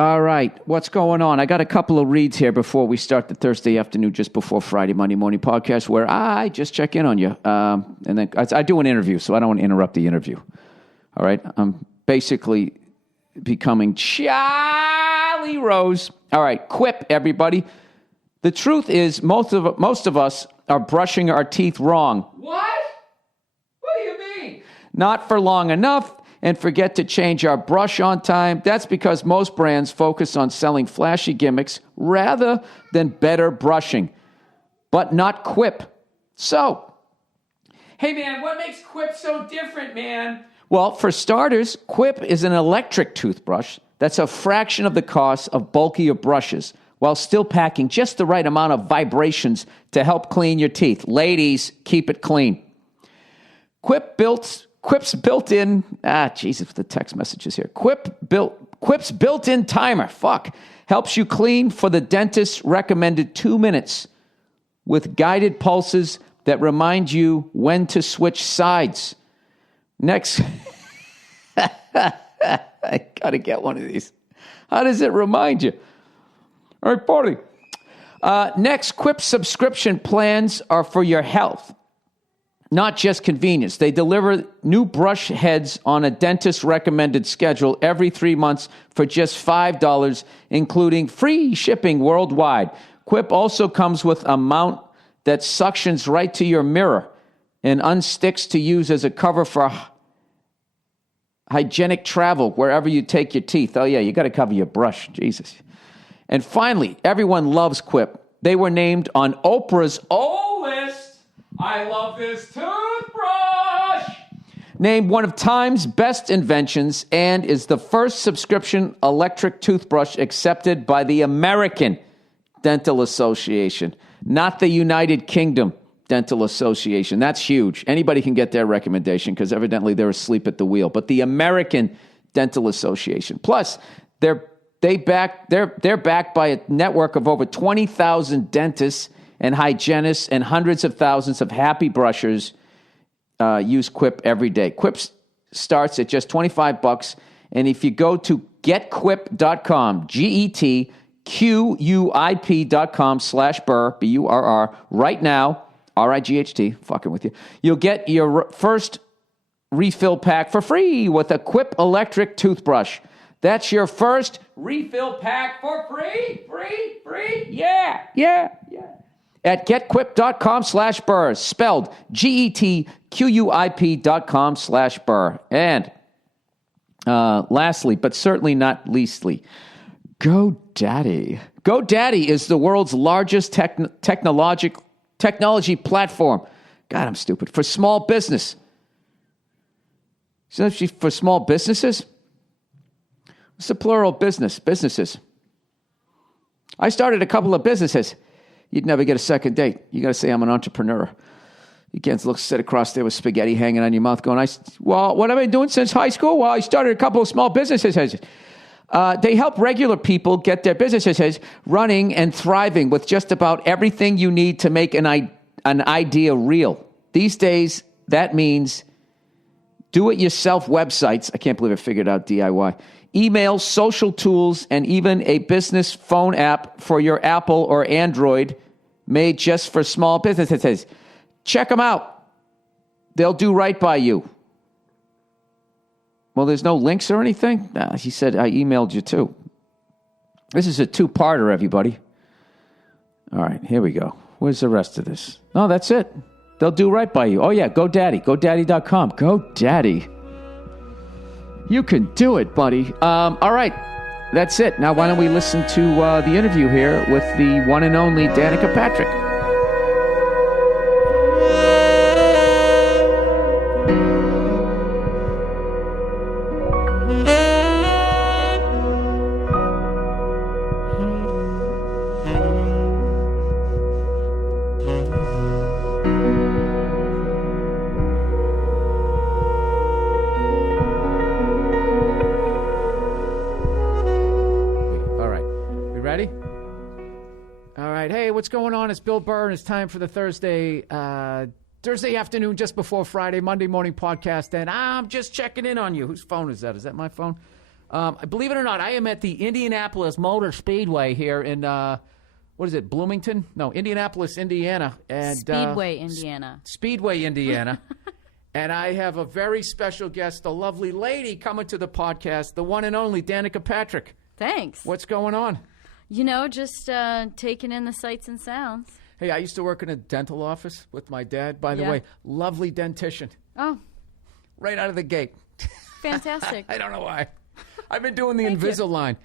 All right, what's going on? I got a couple of reads here before we start the Thursday afternoon, just before Friday, Monday morning podcast, where I just check in on you. And then I do an interview, so I don't want to interrupt the interview. All right, I'm basically becoming Charlie Rose. All right, quip, everybody. The truth is, most of us are brushing our teeth wrong. What? What do you mean? Not for long enough, and forget to change our brush on time. That's because most brands focus on selling flashy gimmicks rather than better brushing. But not Quip. So, hey man, what makes Quip so different, man? Well, for starters, Quip is an electric toothbrush that's a fraction of the cost of bulkier brushes, while still packing just the right amount of vibrations to help clean your teeth. Ladies, keep it clean. Quip's built-in, Jesus, the text messages here. Quip's built-in timer, helps you clean for the dentist's recommended 2 minutes with guided pulses that remind you when to switch sides. Next, I gotta get one of these. How does it remind you? All right, party. Next, Quip subscription plans are for your health, not just convenience. They deliver new brush heads on a dentist-recommended schedule every 3 months for just $5, including free shipping worldwide. Quip also comes with a mount that suctions right to your mirror and unsticks to use as a cover for hygienic travel wherever you take your teeth. Oh, yeah, you got to cover your brush. Jesus. And finally, everyone loves Quip. They were named on Oprah's list. I love this toothbrush. Named one of Time's best inventions and is the first subscription electric toothbrush accepted by the American Dental Association, not the United Kingdom Dental Association. That's huge. Anybody can get their recommendation because evidently they're asleep at the wheel. But the American Dental Association. Plus, they're backed by a network of over 20,000 dentists and hygienists and hundreds of thousands of happy brushers use Quip every day. Quip starts at just $25, and if you go to getquip.com, GetQuip.com/Burr, BURR, right now, RIGHT, fucking with you, you'll get your first refill pack for free with a Quip electric toothbrush. That's your first refill pack for free. Yeah. At getquip.com/Burr, spelled GetQuip.com/Burr. And lastly, but certainly not leastly, GoDaddy. GoDaddy is the world's largest technology platform. God, I'm stupid. For small business. For small businesses? What's the plural businesses? I started a couple of businesses. You'd never get a second date. You got to say I'm an entrepreneur. You can't sit across there with spaghetti hanging on your mouth going, well, what have I been doing since high school? Well, I started a couple of small businesses. They help regular people get their businesses running and thriving with just about everything you need to make an idea real. These days, that means do-it-yourself websites. I can't believe I figured out DIY. Email, social tools, and even a business phone app for your Apple or Android made just for small businesses. Check them out. They'll do right by you. Well, there's no links or anything? Nah, he said I emailed you too. This is a two-parter, everybody. All right, here we go. Where's the rest of this? No, that's it. They'll do right by you. Oh, yeah, GoDaddy. GoDaddy.com. GoDaddy. You can do it, buddy. All right, that's it. Now, why don't we listen to the interview here with the one and only Danica Patrick. What's going on? It's Bill Burr, and it's time for the Thursday afternoon, just before Friday, Monday morning podcast, and I'm just checking in on you. Whose phone is that? Is that my phone? Believe it or not, I am at the Indianapolis Motor Speedway here in, what is it, Bloomington? No, Indianapolis, Indiana. And, Speedway, Indiana. Speedway, Indiana. And I have a very special guest, a lovely lady coming to the podcast, the one and only Danica Patrick. Thanks. What's going on? Just taking in the sights and sounds. Hey, I used to work in a dental office with my dad. By the way, lovely dentition. Oh. Right out of the gate. Fantastic. I don't know why. I've been doing the Invisalign.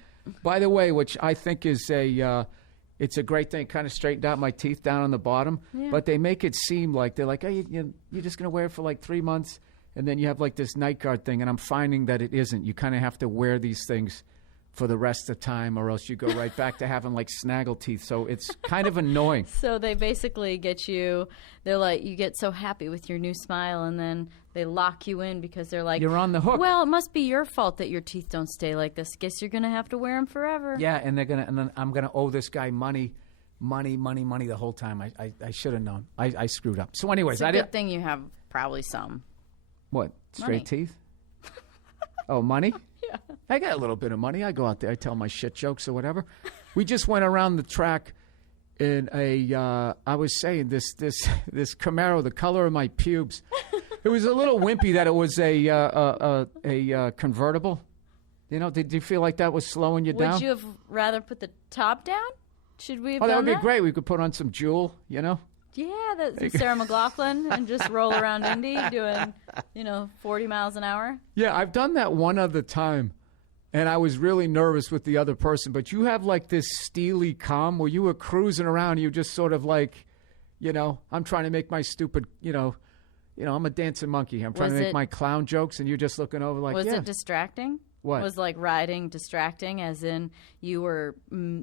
By the way, which I think is it's a great thing. Kind of straightened out my teeth down on the bottom. Yeah. But they make it seem like they're like, hey, you're just going to wear it for like 3 months. And then you have like this night guard thing. And I'm finding that it isn't. You kind of have to wear these things for the rest of the time, or else you go right back to having like snaggle teeth. So it's kind of annoying. So they basically get you, they're like, you get so happy with your new smile, and then they lock you in because they're like, you're on the hook. Well, it must be your fault that your teeth don't stay like this. Guess you're going to have to wear them forever. Yeah, and then I'm going to owe this guy money the whole time. I should have known. I screwed up. So anyways, it's a good thing you have probably some. What? Straight teeth? Oh, money? Yeah. I got a little bit of money. I go out there. I tell my shit jokes or whatever. We just went around the track in I was saying this Camaro, the color of my pubes. It was a little wimpy that it was a convertible. Did you feel like that was slowing you down? Would you have rather put the top down? Should we have done that? That would be great. We could put on some Jewel, Yeah, that's Sarah McLachlan, and just roll around Indy doing, 40 miles an hour. Yeah, I've done that one other time, and I was really nervous with the other person. But you have like this steely calm where you were cruising around, you just sort of like, I'm trying to make my stupid, I'm a dancing monkey. I'm trying to make my clown jokes, and you're just looking over like, Was it distracting? What? Was like riding distracting, as in you were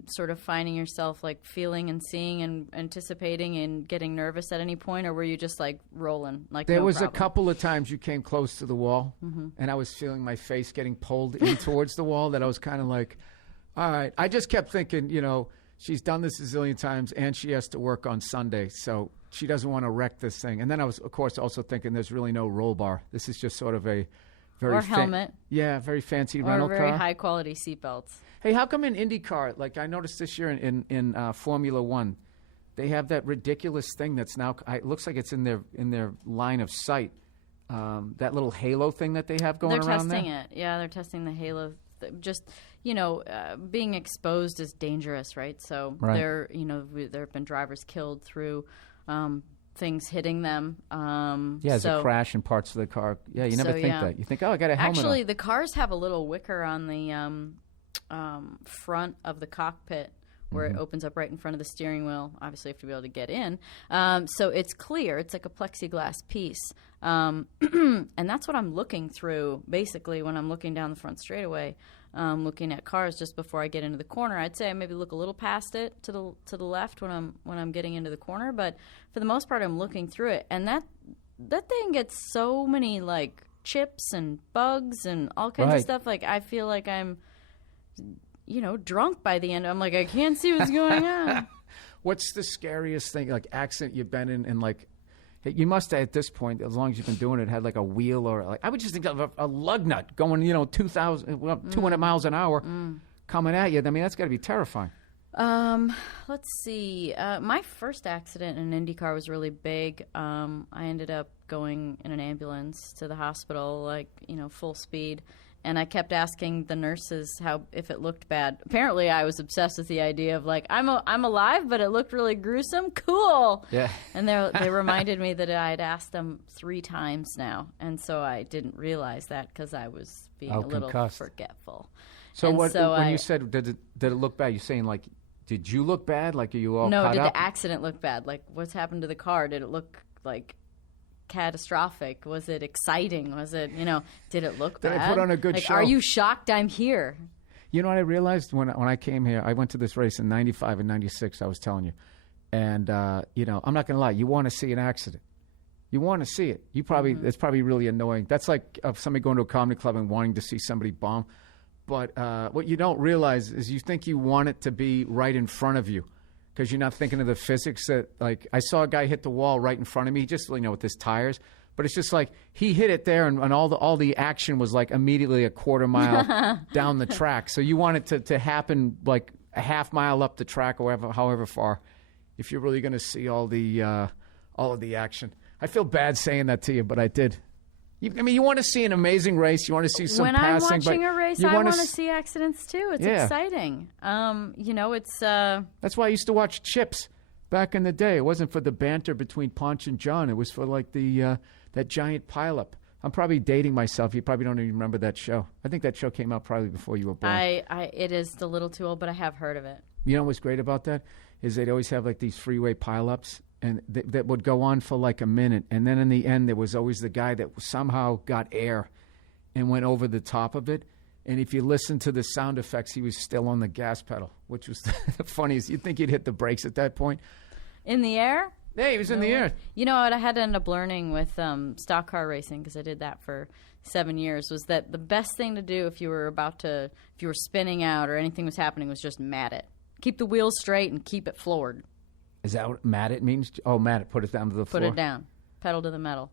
sort of finding yourself like feeling and seeing and anticipating and getting nervous at any point, or were you just like rolling? Like there no was problem? A couple of times you came close to the wall, and I was feeling my face getting pulled in towards the wall. That I was kind of like, all right. I just kept thinking, she's done this a zillion times, and she has to work on Sunday, so she doesn't want to wreck this thing. And then I was, of course, also thinking there's really no roll bar. This is just sort of a very helmet. Very fancy rental car. Or very high quality seatbelts. Hey, how come in IndyCar, like I noticed this year in Formula One, they have that ridiculous thing that's now, it looks like it's in their line of sight, that little halo thing that they have going around there? They're testing it. Yeah, they're testing the halo. Just, being exposed is dangerous, right? So there have been drivers killed through things hitting them. There's a crash in parts of the car. Yeah, you never think that. You think, I got a helmet Actually, on. the cars have a little wicker on the front of the cockpit where it opens up right in front of the steering wheel. Obviously, you have to be able to get in. So it's clear. It's like a plexiglass piece. And that's what I'm looking through, basically, when I'm looking down the front straightaway, looking at cars just before I get into the corner. I'd say I maybe look a little past it to the left when I'm getting into the corner. But for the most part, I'm looking through it. And that thing gets so many, like, chips and bugs and all kinds of stuff. Like, I feel like I'm drunk by the end. I'm like, I can't see what's going on. What's the scariest thing, like, accident you've been in, and, like, you must have, at this point, as long as you've been doing it, had, like, a wheel or, like, I would just think of a lug nut going, 200 miles an hour coming at you. I mean, that's got to be terrifying. Let's see. My first accident in an IndyCar was really big. I ended up going in an ambulance to the hospital, like, full speed. And I kept asking the nurses if it looked bad. Apparently, I was obsessed with the idea of like, I'm alive, but it looked really gruesome. Cool. Yeah. And they reminded me that I'd asked them 3 times now, and so I didn't realize that because I was being a little forgetful. So when you said did it look bad? You're saying like, did you look bad? Like, are you all no? caught Did up? the accident look bad? Like, what's happened to the car? Did it look like catastrophic? Was it exciting? Was it, did it look bad? Did I put on a good show? Are you shocked I'm here? You know what I realized when I came here? I went to this race in 95 and 96, I was telling you. And, I'm not going to lie. You want to see an accident. You want to see it. It's probably really annoying. That's like somebody going to a comedy club and wanting to see somebody bomb. But what you don't realize is you think you want it to be right in front of you, because you're not thinking of the physics that, like, I saw a guy hit the wall right in front of me, just, with his tires, But it's just like he hit it there, and all the action was like immediately a quarter mile down the track. So you want it to happen like a half mile up the track or however far, if you're really going to see all of the action. I feel bad saying that to you, but I did. You want to see an amazing race. You want to see some when passing. I'm watching a race, I want to see accidents too. It's Yeah. exciting. It's. That's why I used to watch Chips back in the day. It wasn't for the banter between Ponch and John. It was for like that giant pileup. I'm probably dating myself. You probably don't even remember that show. I think that show came out probably before you were born. It is a little too old, but I have heard of it. You know what's great about that is they'd always have like these freeway pileups, and that would go on for like a minute, and then in the end there was always the guy that somehow got air and went over the top of it. And if you listen to the sound effects, he was still on the gas pedal, which was the funniest. You'd think he'd hit the brakes at that point. In the air? Yeah, he was in the air. You know what I had to end up learning with stock car racing, because I did that for 7 years, was that the best thing to do if you were spinning out or anything was happening was just mat it. Keep the wheels straight and keep it floored. Is that what mat it means? Oh, mat it. Put it down to the floor. Put it down. Pedal to the metal.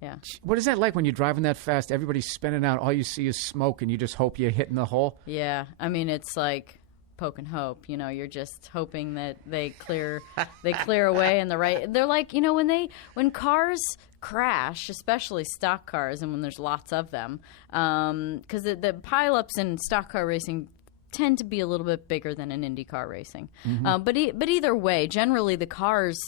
Yeah. What is that like when you're driving that fast? Everybody's spinning out. All you see is smoke, and you just hope you're hitting the hole. Yeah. I mean, it's like poke and hope. You know, you're just hoping that they clear away in the right. They're like, when cars crash, especially stock cars, and when there's lots of them, because the pileups in stock car racing tend to be a little bit bigger than in Indy car racing. Mm-hmm. But either way, generally the cars,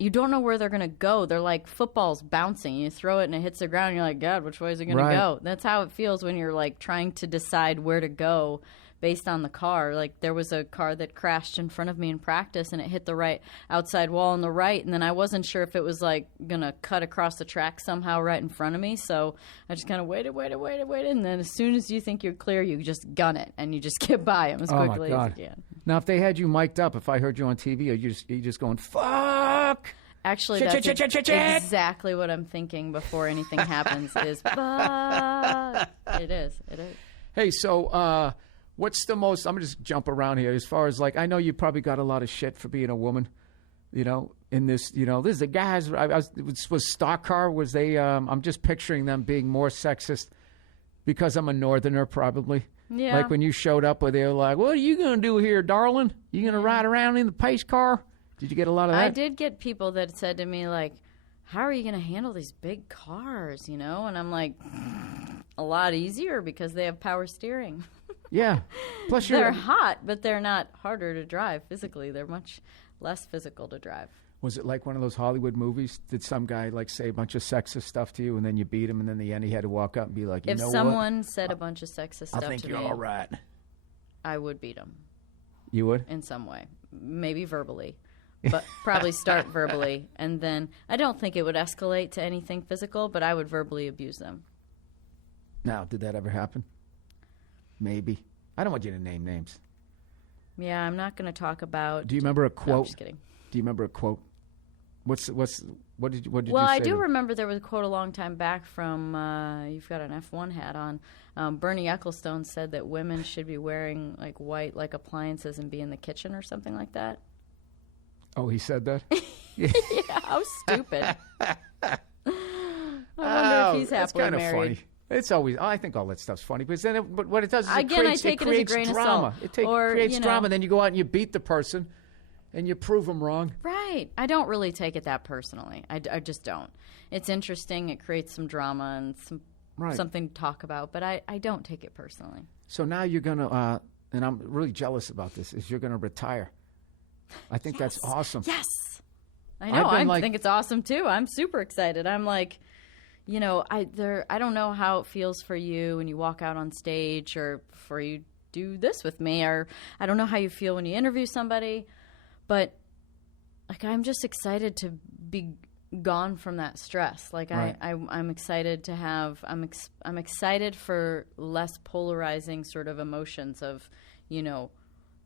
you don't know where they're going to go. They're like footballs bouncing. You throw it and it hits the ground and you're like, God, which way is it going to go? That's how it feels when you're like trying to decide where to go based on the car. Like there was a car that crashed in front of me in practice and it hit the right outside wall on the right, and then I wasn't sure if it was like gonna cut across the track somehow right in front of me, so I just kind of waited, and then as soon as you think you're clear, you just gun it and you just get by them as quickly as you can. Now if they had you mic'd up, if I heard you on TV, are you just going fuck? Actually, that's exactly what I'm thinking before anything happens is fuck. It is. Hey, so what's the most, I'm going to just jump around here, as far as like, I know you probably got a lot of shit for being a woman, in this, this is the guys, was stock car, was they, I'm just picturing them being more sexist because I'm a northerner probably. Yeah. Like when you showed up where they were like, what are you going to do here, darling? You going to ride around in the pace car? Did you get a lot of that? I did get people that said to me like, how are you going to handle these big cars, And I'm like, a lot easier because they have power steering. Yeah. Plus they're hot, but they're not harder to drive physically. They're much less physical to drive. Was it like one of those Hollywood movies? Did some guy like say a bunch of sexist stuff to you and then you beat him and then in the end he had to walk up and be like, if someone said a bunch of sexist stuff to me, I think you're all right. I would beat him. You would? In some way. Maybe verbally. But probably start verbally. And then I don't think it would escalate to anything physical, but I would verbally abuse them. Now, did that ever happen? Maybe. I don't want you to name names. Yeah, I'm not going to talk about. Do you remember a quote? No, I'm just kidding. Do you remember a quote? What did you say? Well, I do remember there was a quote a long time back from, you've got an F1 hat on. Bernie Ecclestone said that women should be wearing like white like appliances and be in the kitchen or something like that. Oh, he said that? Yeah, how stupid. I wonder if he's happily married. It's kind of funny. It's always. I think all that stuff's funny, but what it does is again, it creates drama. It creates drama. Then you go out and you beat the person, and you prove them wrong. Right. I don't really take it that personally. I just don't. It's interesting. It creates some drama and something to talk about, but I don't take it personally. So now you're gonna, and I'm really jealous about this. Is you're gonna retire? I think that's awesome. Yes. I know. I think it's awesome too. I'm super excited. I'm like. I don't know how it feels for you when you walk out on stage or for you do this with me, or I don't know how you feel when you interview somebody, but like I'm just excited to be gone from that stress. Like right. I'm excited to have I'm excited for less polarizing sort of emotions of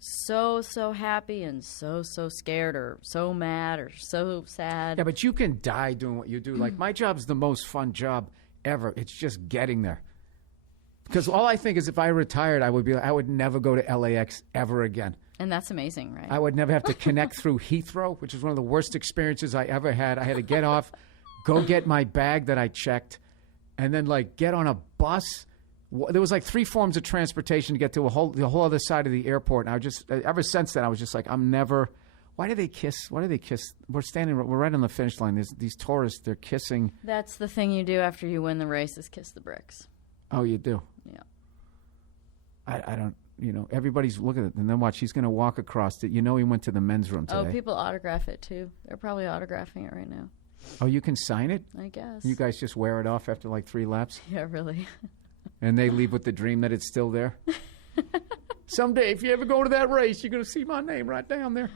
so happy and so scared or so mad or so sad. Yeah, but you can die doing what you do. Like my job's the most fun job ever. It's just getting there. Because all I think is if I retired, I would never go to LAX ever again. And that's amazing, right? I would never have to connect through Heathrow, which is one of the worst experiences I ever had. I had to get off, go get my bag that I checked, and then like get on a bus. There was like 3 forms of transportation to get to the whole other side of the airport. And I just ever since then I was just like, I'm never. Why do they kiss? Why do they kiss? We're right on the finish line. There's these tourists. They're kissing. That's the thing you do after you win the race is kiss the bricks. Oh, you do? Yeah. I don't. Everybody's looking at it, and then watch. He's going to walk across it. He went to the men's room today. Oh, people autograph it too. They're probably autographing it right now. Oh, you can sign it? I guess. You guys just wear it off after like 3 laps? Yeah, really. And they leave with the dream that it's still there? Someday, if you ever go to that race, you're going to see my name right down there.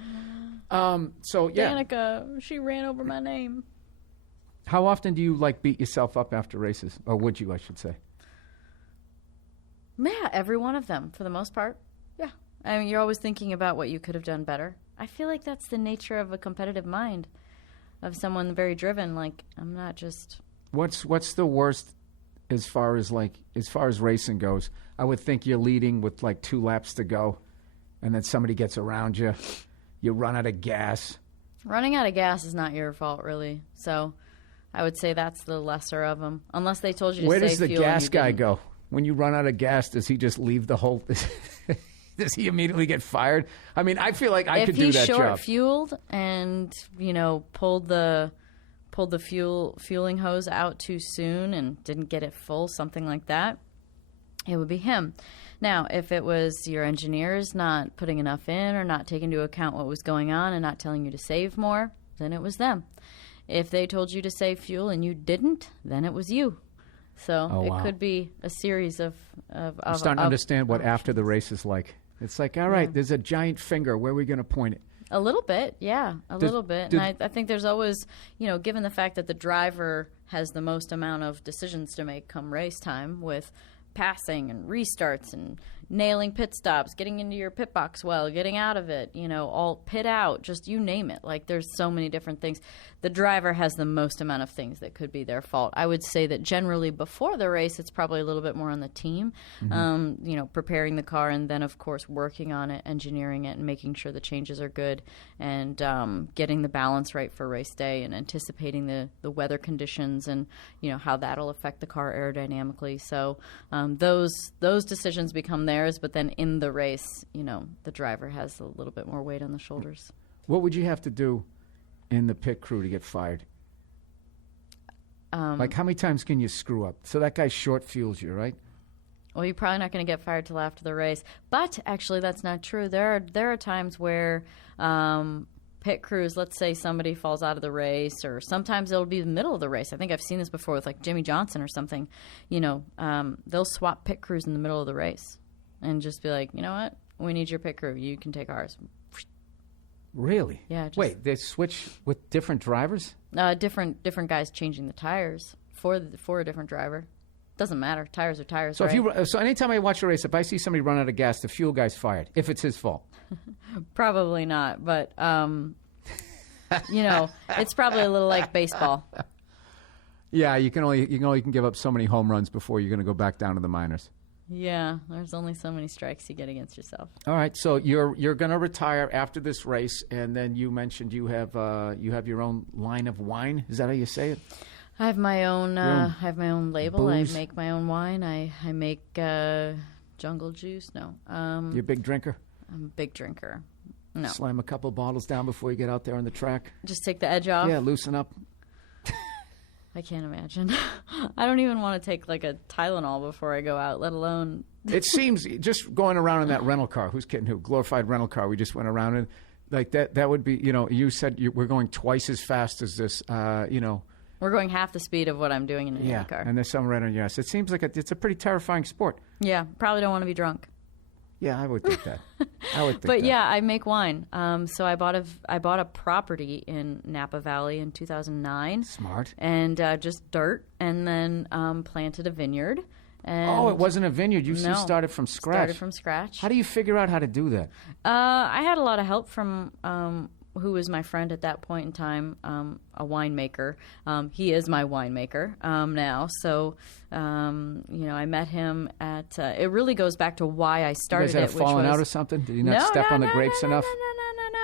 So, yeah. Danica, she ran over my name. How often do you, beat yourself up after races? Or would you, I should say? Yeah, every one of them, for the most part. Yeah. I mean, you're always thinking about what you could have done better. I feel like that's the nature of a competitive mind, of someone very driven. Like, I'm not just... What's the worst as far as racing goes? I would think you're leading with, 2 laps to go, and then somebody gets around you. You run out of gas. Running out of gas is not your fault, really. So I would say that's the lesser of them. Unless they told you to save fuel. Where does the gas guy go? When you run out of gas, does he just leave the whole... Does he immediately get fired? I mean, I feel like I could do that job. If he's short-fueled and, pulled the fueling hose out too soon and didn't get it full, something like that, it would be him. Now, if it was your engineers not putting enough in or not taking into account what was going on and not telling you to save more, then it was them. If they told you to save fuel and you didn't, then it was you. So it could be a series of I'm starting to understand what after the race is like. It's like, all right, there's a giant finger. Where are we going to point it? A little bit, yeah, little bit. And I think there's always, given the fact that the driver has the most amount of decisions to make come race time with passing and restarts and nailing pit stops, getting into your pit box well, getting out of it, all pit out, just you name it. Like, there's so many different things. The driver has the most amount of things that could be their fault. I would say that generally before the race, it's probably a little bit more on the team, preparing the car and then, of course, working on it, engineering it, and making sure the changes are good and getting the balance right for race day and anticipating the weather conditions and, how that'll affect the car aerodynamically. So those decisions become theirs, but then in the race, the driver has a little bit more weight on the shoulders. What would you have to do in the pit crew to get fired? How many times can you screw up? So that guy short fuels you, right? Well, you're probably not going to get fired till after the race. But actually, that's not true. There are times where pit crews, let's say somebody falls out of the race, or sometimes it'll be the middle of the race. I think I've seen this before with Jimmy Johnson or something. They'll swap pit crews in the middle of the race and just be like, you know what? We need your pit crew. You can take ours. Really? Yeah. Wait, they switch with different drivers? Different guys changing the tires for a different driver. Doesn't matter. Tires are tires. So right? So anytime I watch a race, if I see somebody run out of gas, the fuel guy's fired. If it's his fault. Probably not, but it's probably a little like baseball. Yeah, you can only give up so many home runs before you're going to go back down to the minors. Yeah, there's only so many strikes you get against yourself. All right, so you're going to retire after this race, and then you mentioned you have your own line of wine. Is that how you say it? I have my own. I have my own label. Booze? I make my own wine. I make jungle juice. No. You're a big drinker? I'm a big drinker. No. Slam a couple bottles down before you get out there on the track? Just take the edge off? Yeah, loosen up. I can't imagine. I don't even want to take a Tylenol before I go out, let alone... It seems, just going around in that rental car, who's kidding who? Glorified rental car, we just went around in. That would be, you said we're going twice as fast as this, We're going half the speed of what I'm doing in a car. And there's some right on your ass. It seems like it's a pretty terrifying sport. Yeah, probably don't want to be drunk. Yeah, I would think that. But yeah, I make wine. So I bought a property in Napa Valley in 2009. Smart. And just dirt, and then planted a vineyard. And it wasn't a vineyard. You started from scratch. Started from scratch. How do you figure out how to do that? I had a lot of help from who was my friend at that point in time, a winemaker. He is my winemaker now. So, I met him at. It really goes back to why I started it. You guys had a falling out or something? Did you not step on the grapes enough?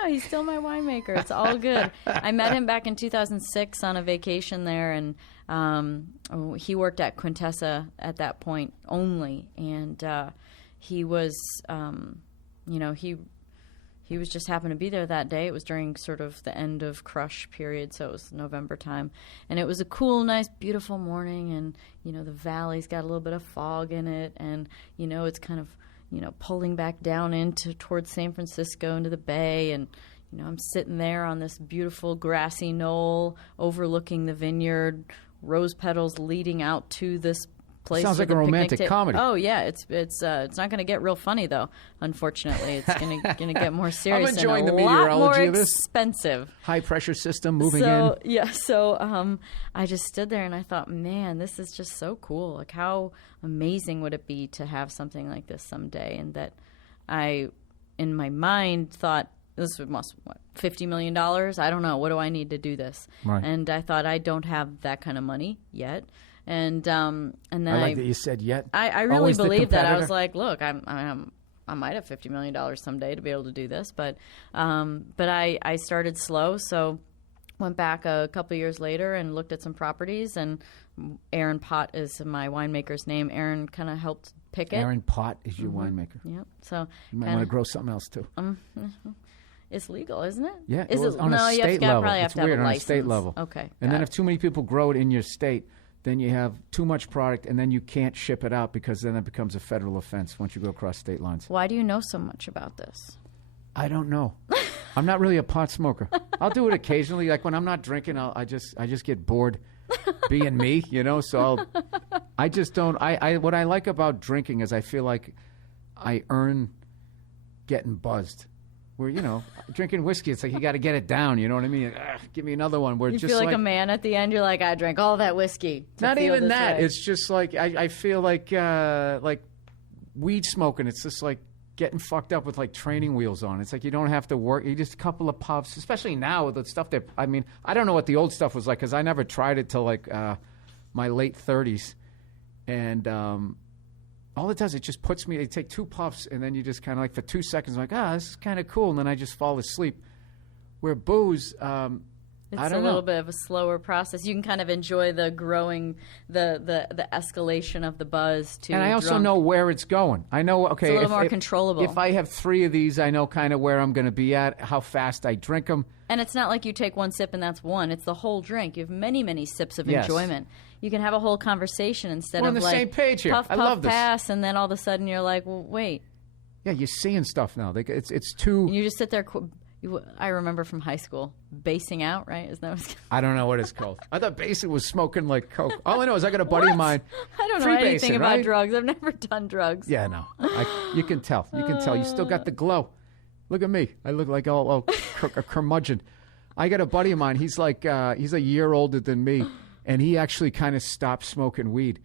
no, he's still my winemaker. It's all good. I met him back in 2006 on a vacation there, and he worked at Quintessa at that point only, and he was, he was just happened to be there that day. It was during sort of the end of crush period, so it was November time. And it was a cool, nice, beautiful morning, and, the valley's got a little bit of fog in it, and, it's kind of, pulling back down towards San Francisco into the bay, and, I'm sitting there on this beautiful grassy knoll overlooking the vineyard, rose petals leading out to this place. Sounds like a romantic comedy. Oh yeah, it's not going to get real funny though. Unfortunately, it's going to get more serious. I'm enjoying and the a lot meteorology more of this. Expensive. High pressure system moving in. Yeah, so I just stood there and I thought, man, this is just so cool. Like, how amazing would it be to have something like this someday? And that I, in my mind, thought this must $50 million. I don't know. What do I need to do this? Right. And I thought, I don't have that kind of money yet. And then I like that you said yet. I really Always believed that. I was like, look, I might have $50 million someday to be able to do this, but I started slow, so went back a couple of years later and looked at some properties, and Aaron Pott is my winemaker's name. Aaron kind of helped pick it. Aaron Pott is your winemaker. Yep. So you might want to grow something else too. It's legal, isn't it? Yeah. Is it on a state level. Probably have It's to have weird a on a license. state level. Okay. And then if too many people grow it in your state, then you have too much product, and then you can't ship it out because then it becomes a federal offense once you go across state lines. Why do you know so much about this? I don't know. I'm not really a pot smoker. I'll do it occasionally. Like when I'm not drinking, I just get bored being me, So I just don't. What I like about drinking is I feel like I earn getting buzzed. Where, drinking whiskey, it's like you got to get it down. You know what I mean? Give me another one. Where you just feel like a man at the end. You're like, I drank all that whiskey. Not even that. Way. It's just like I feel like weed smoking. It's just like getting fucked up with like training wheels on. It's like you don't have to work. You just a couple of puffs, especially now with the stuff that I don't know what the old stuff was like because I never tried it till like my late 30s, and all it does, it just puts me, they take two puffs, and then you just kind of like for 2 seconds, like, this is kind of cool, and then I just fall asleep. Where booze, it's I don't a little bit of a slower process. You can kind of enjoy the growing, the escalation of the buzz to. And I also know where it's going. I know, okay, it's a little more controllable. If I have 3 of these, I know kind of where I'm going to be at, how fast I drink them. And it's not like you take one sip and that's one. It's the whole drink. You have many, many sips of enjoyment. You can have a whole conversation instead We're of on the like same page here. puff, I puff, love this. pass, and then all of a sudden you're like, well, wait. Yeah, you're seeing stuff now. It's too. And you just sit there. I remember from high school, basing out, right? Isn't that what it's called? I don't know what it's called. I thought basing was smoking like coke. All I know is I got a buddy of mine. I don't know anything about drugs. I've never done drugs. Yeah, no. You can tell. You can tell. You still got the glow. Look at me. I look like a curmudgeon. I got a buddy of mine. He's like he's a year older than me, and he actually kind of stopped smoking weed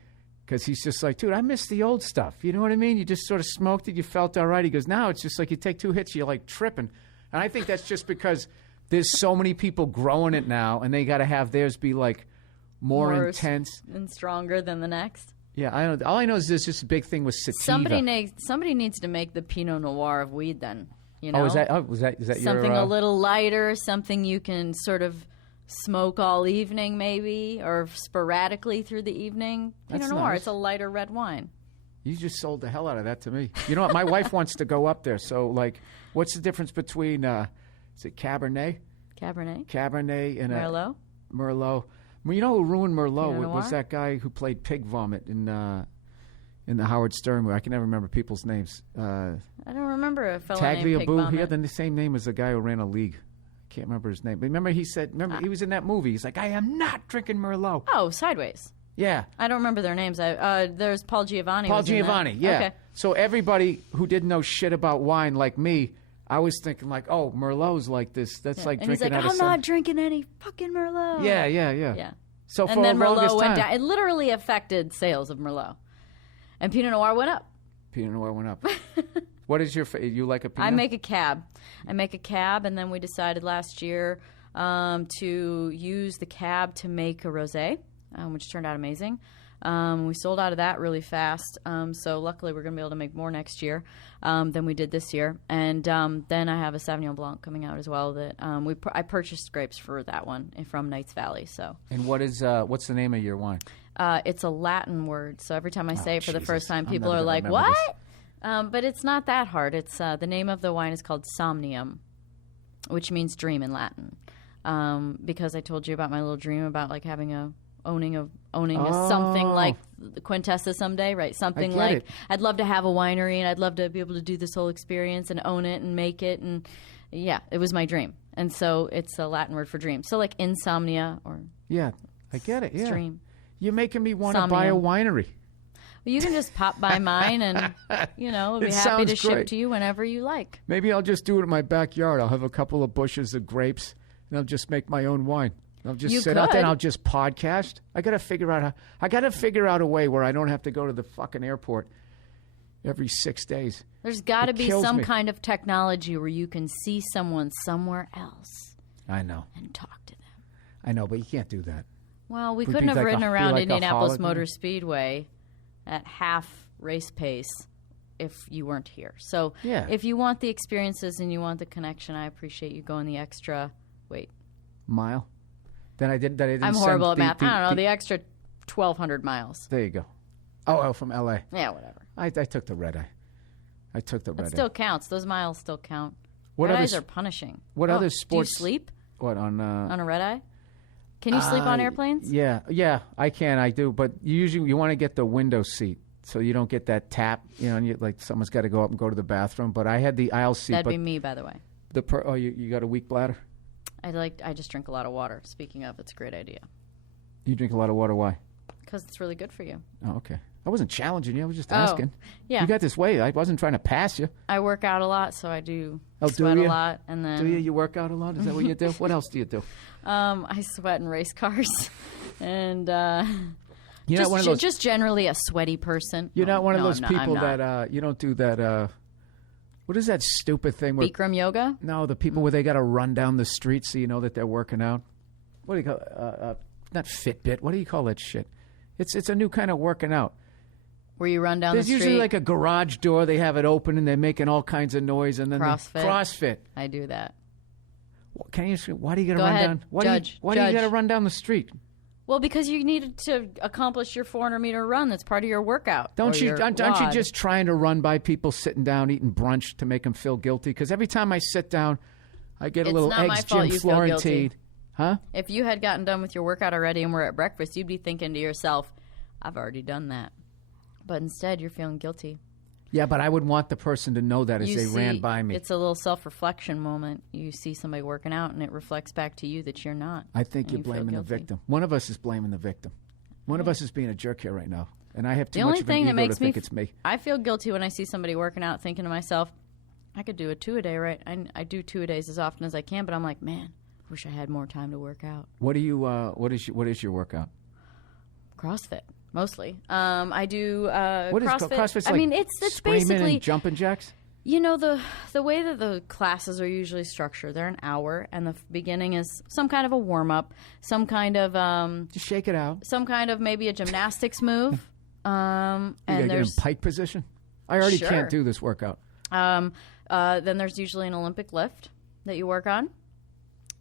because he's just like, dude, I miss the old stuff. You know what I mean? You just sort of smoked it. You felt all right. He goes, now it's just like you take 2 hits, you're like tripping. And I think that's just because there's so many people growing it now, and they got to have theirs be like more intense and stronger than the next. Yeah, I don't. All I know is there's just a big thing with sativa. Somebody needs to make the Pinot Noir of weed. Then is that something your, a little lighter, something you can sort of smoke all evening, maybe, or sporadically through the evening. Pinot Noir, nice. It's a lighter red wine. You just sold the hell out of that to me. You know what? My wife wants to go up there. So, like, what's the difference between, is it Cabernet? Cabernet and Merlot? Merlot. Well, you know who ruined Merlot? It was that guy who played Pig Vomit in the Howard Stern movie. I can never remember people's names. I don't remember a fellow named Pig Vomit. He had the same name as the guy who ran a league. I can't remember his name. But remember he was in that movie. He's like, I am not drinking Merlot. Oh, Sideways. Yeah. I don't remember their names. There's Paul Giovanni. Paul Giovanni, yeah. Okay. So everybody who didn't know shit about wine like me, I was thinking like, oh, Merlot's like this. That's like and drinking he's like, out I'm of not drinking any fucking Merlot. Yeah. So and for then the Merlot longest went time, down. It literally affected sales of Merlot. And Pinot Noir went up. What is you like a Pinot? I make a cab, and then we decided last year to use the cab to make a rosé, which turned out amazing. We sold out of that really fast. So luckily we're going to be able to make more next year than we did this year. And then I have a Sauvignon Blanc coming out as well that I purchased grapes for that one from Knights Valley. So. And what's the name of your wine? It's a Latin word. So every time I say it for the first time, people are like, remember what? But it's not that hard. It's the name of the wine is called Somnium, which means dream in Latin. Because I told you about my little dream about like having owning something like Quintessa someday, right? Something like it. I'd love to have a winery and I'd love to be able to do this whole experience and own it and make it, and yeah, it was my dream. And so it's a Latin word for dream. So like insomnia or yeah, I get it. Yeah, dream. You're making me want to buy a winery. Well, you can just pop by mine and, we'll be It happy to sounds ship great. to you whenever you like. Maybe I'll just do it in my backyard. I'll have a couple of bushes of grapes, and I'll just make my own wine. I'll just sit out there and I'll just podcast. I got to figure out a way where I don't have to go to the fucking airport every 6 days. There's got to be some me. kind of technology where you can see someone somewhere else I know. and talk to them. I know, but you can't do that. Well, we Would couldn't be have like ridden be around like a Indianapolis hologram? Motor Speedway at half race pace if you weren't here. So Yeah. if you want the experiences and you want the connection, I appreciate you going the extra. Wait, Mile? Then I didn't. I'm horrible at math. I don't know, the extra 1,200 miles. There you go. Oh, from L.A. Yeah, whatever. I took the red eye. That still counts. Those miles still count. What Red other eyes s- are punishing. what Oh, other Do you sports- sleep What on? on a red eye? Can you sleep on airplanes? Yeah, I can. I do, but usually you want to get the window seat so you don't get that tap. And you, like someone's got to go up and go to the bathroom. But I had the aisle seat. That'd but be me, by the way. you got a weak bladder? I just drink a lot of water. Speaking of, it's a great idea You drink a lot of water. Why? because it's really good for you. Oh, okay. I wasn't challenging you. I was just asking. Yeah. You got this way. I wasn't trying to pass you. I work out a lot, so I do Oh, do sweat a you? lot, and then Do you? You work out a lot? Is that what you do? What else do you do? I sweat in race cars, and You're not one of those. just generally a sweaty person. You're No, not one of no, those I'm not. people I'm not. that you don't do that. What is that stupid thing where? Bikram yoga. No, the people where they got to run down the street so you know that they're working out. What do you call? Not Fitbit. What do you call that shit? It's a new kind of working out. Where you run down There's the street. usually like a garage door. They have it open and they're making all kinds of noise. And then CrossFit. CrossFit. I do that. Can you? Why do you got to Go run ahead. down? Why Judge. do you got to Judge. run down the street? Well, because you needed to accomplish your 400-meter run. That's part of your workout. Aren't you WOD. just trying to run by people sitting down eating brunch to make them feel guilty? Because every time I sit down, I get a It's little not my eggs fault Jim you feel guilty. Florentine. Huh? If you had gotten done with your workout already and were at breakfast, you'd be thinking to yourself, I've already done that. But instead, you're feeling guilty. Yeah, but I would want the person to know that as You they see, ran by me. It's a little self-reflection moment. You see somebody working out, and it reflects back to you that you're not. I think and you're you feel blaming the guilty. victim. One of us is blaming the victim. One of us is being a jerk here right now. And I have too The much only of an thing that ego makes to think it's me. I feel guilty when I see somebody working out, thinking to myself, I could do a 2-a-day, right? I do 2-a-days as often as I can, but I'm like, man, I wish I had more time to work out. What do you? What is your workout? CrossFit, mostly. I do What is CrossFit. CrossFit's I like mean, it's screaming basically and jumping jacks. You know, the way that the classes are usually structured, they're an hour, and the beginning is some kind of a warm-up, some kind of Just shake it out. some kind of maybe a gymnastics move. And You gotta get in there's pike position. I already Sure. can't do this workout. then there's usually an Olympic lift that you work on.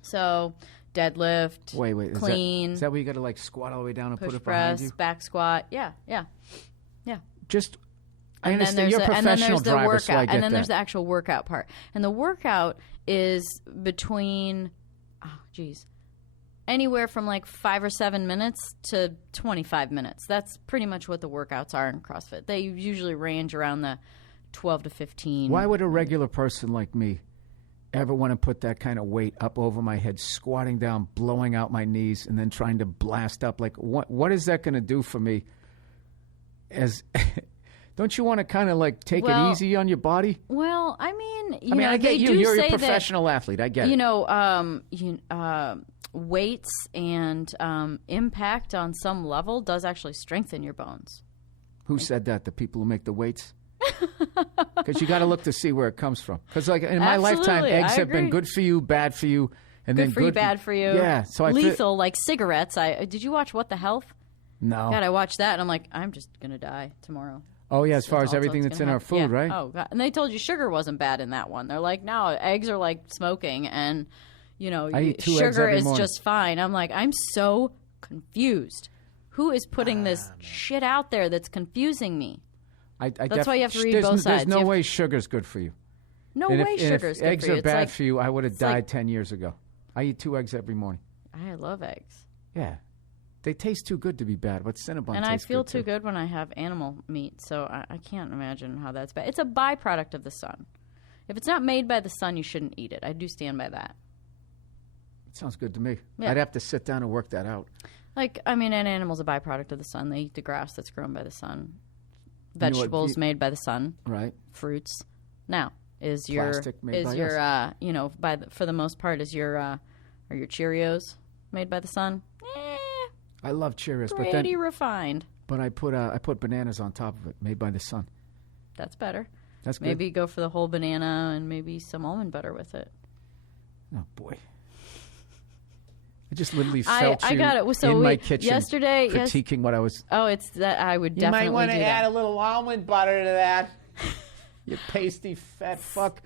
So deadlift, Wait. clean, Is that where you got to like squat all the way down and push put it behind press, you? back squat. Yeah. Just. I And then understand you're a and then professional there's the driver, workout, so I get and then that. there's the actual workout part. And the workout is between, anywhere from like 5 or 7 minutes to 25 minutes. That's pretty much what the workouts are in CrossFit. They usually range around the 12 to 15. Why would a regular person like me ever want to put that kind of weight up over my head, squatting down, blowing out my knees, and then trying to blast up? Like, what is that going to do for me? As don't you want to kind of like take it easy on your body? Well, I mean, I mean, I get they you. do You're say a professional athlete. I get that, weights and impact on some level does actually strengthen your bones. Who said that? The people who make the weights? Because you got to look to see where it comes from. Because like in my lifetime, Absolutely, eggs I have been agree. good for you, bad for you, and Good then for you, bad for you. Yeah, so I feel, lethal like cigarettes. Did you watch What the Health? No. God, I watched that and I'm like, I'm just gonna die tomorrow. Oh yeah, as far That's as all everything that's that's in gonna our happen. food, Yeah. right? Oh God, and they told you sugar wasn't bad in that one. They're like, no, eggs are like smoking, and I eat 2 eggs sugar every is morning. just fine. I'm like, I'm so confused. Who is putting this shit out there that's confusing me? That's why you have to read both sides. There's no You have way sugar's good for you. No And way if sugar's good eggs for you. are It's bad like, for you, I would have died like- 10 years ago. I eat 2 eggs every morning. I love eggs. Yeah. They taste too good to be bad, but Cinnabon And I tastes feel good too too. good when I have animal meat, so I can't imagine how that's bad. It's a byproduct of the sun. If it's not made by the sun, you shouldn't eat it. I do stand by that. It sounds good to me. Yeah. I'd have to sit down and work that out. Like, I mean, an animal's a byproduct of the sun. They eat the grass that's grown by the sun. You know what, Vegetables made by the sun. Right. Fruits. Now, is your Plastic made is by your for the most part is your are your Cheerios made by the sun? I love Cheerios, Pretty refined. but I put bananas on top of it, made by the sun. That's better. That's good. Maybe go for the whole banana and maybe some almond butter with it. Oh boy. I just literally felt I you got it. So in we, my kitchen yesterday, critiquing what I was. Oh, it's that I would definitely You might want do to add that. a little almond butter to that. You pasty fat fuck.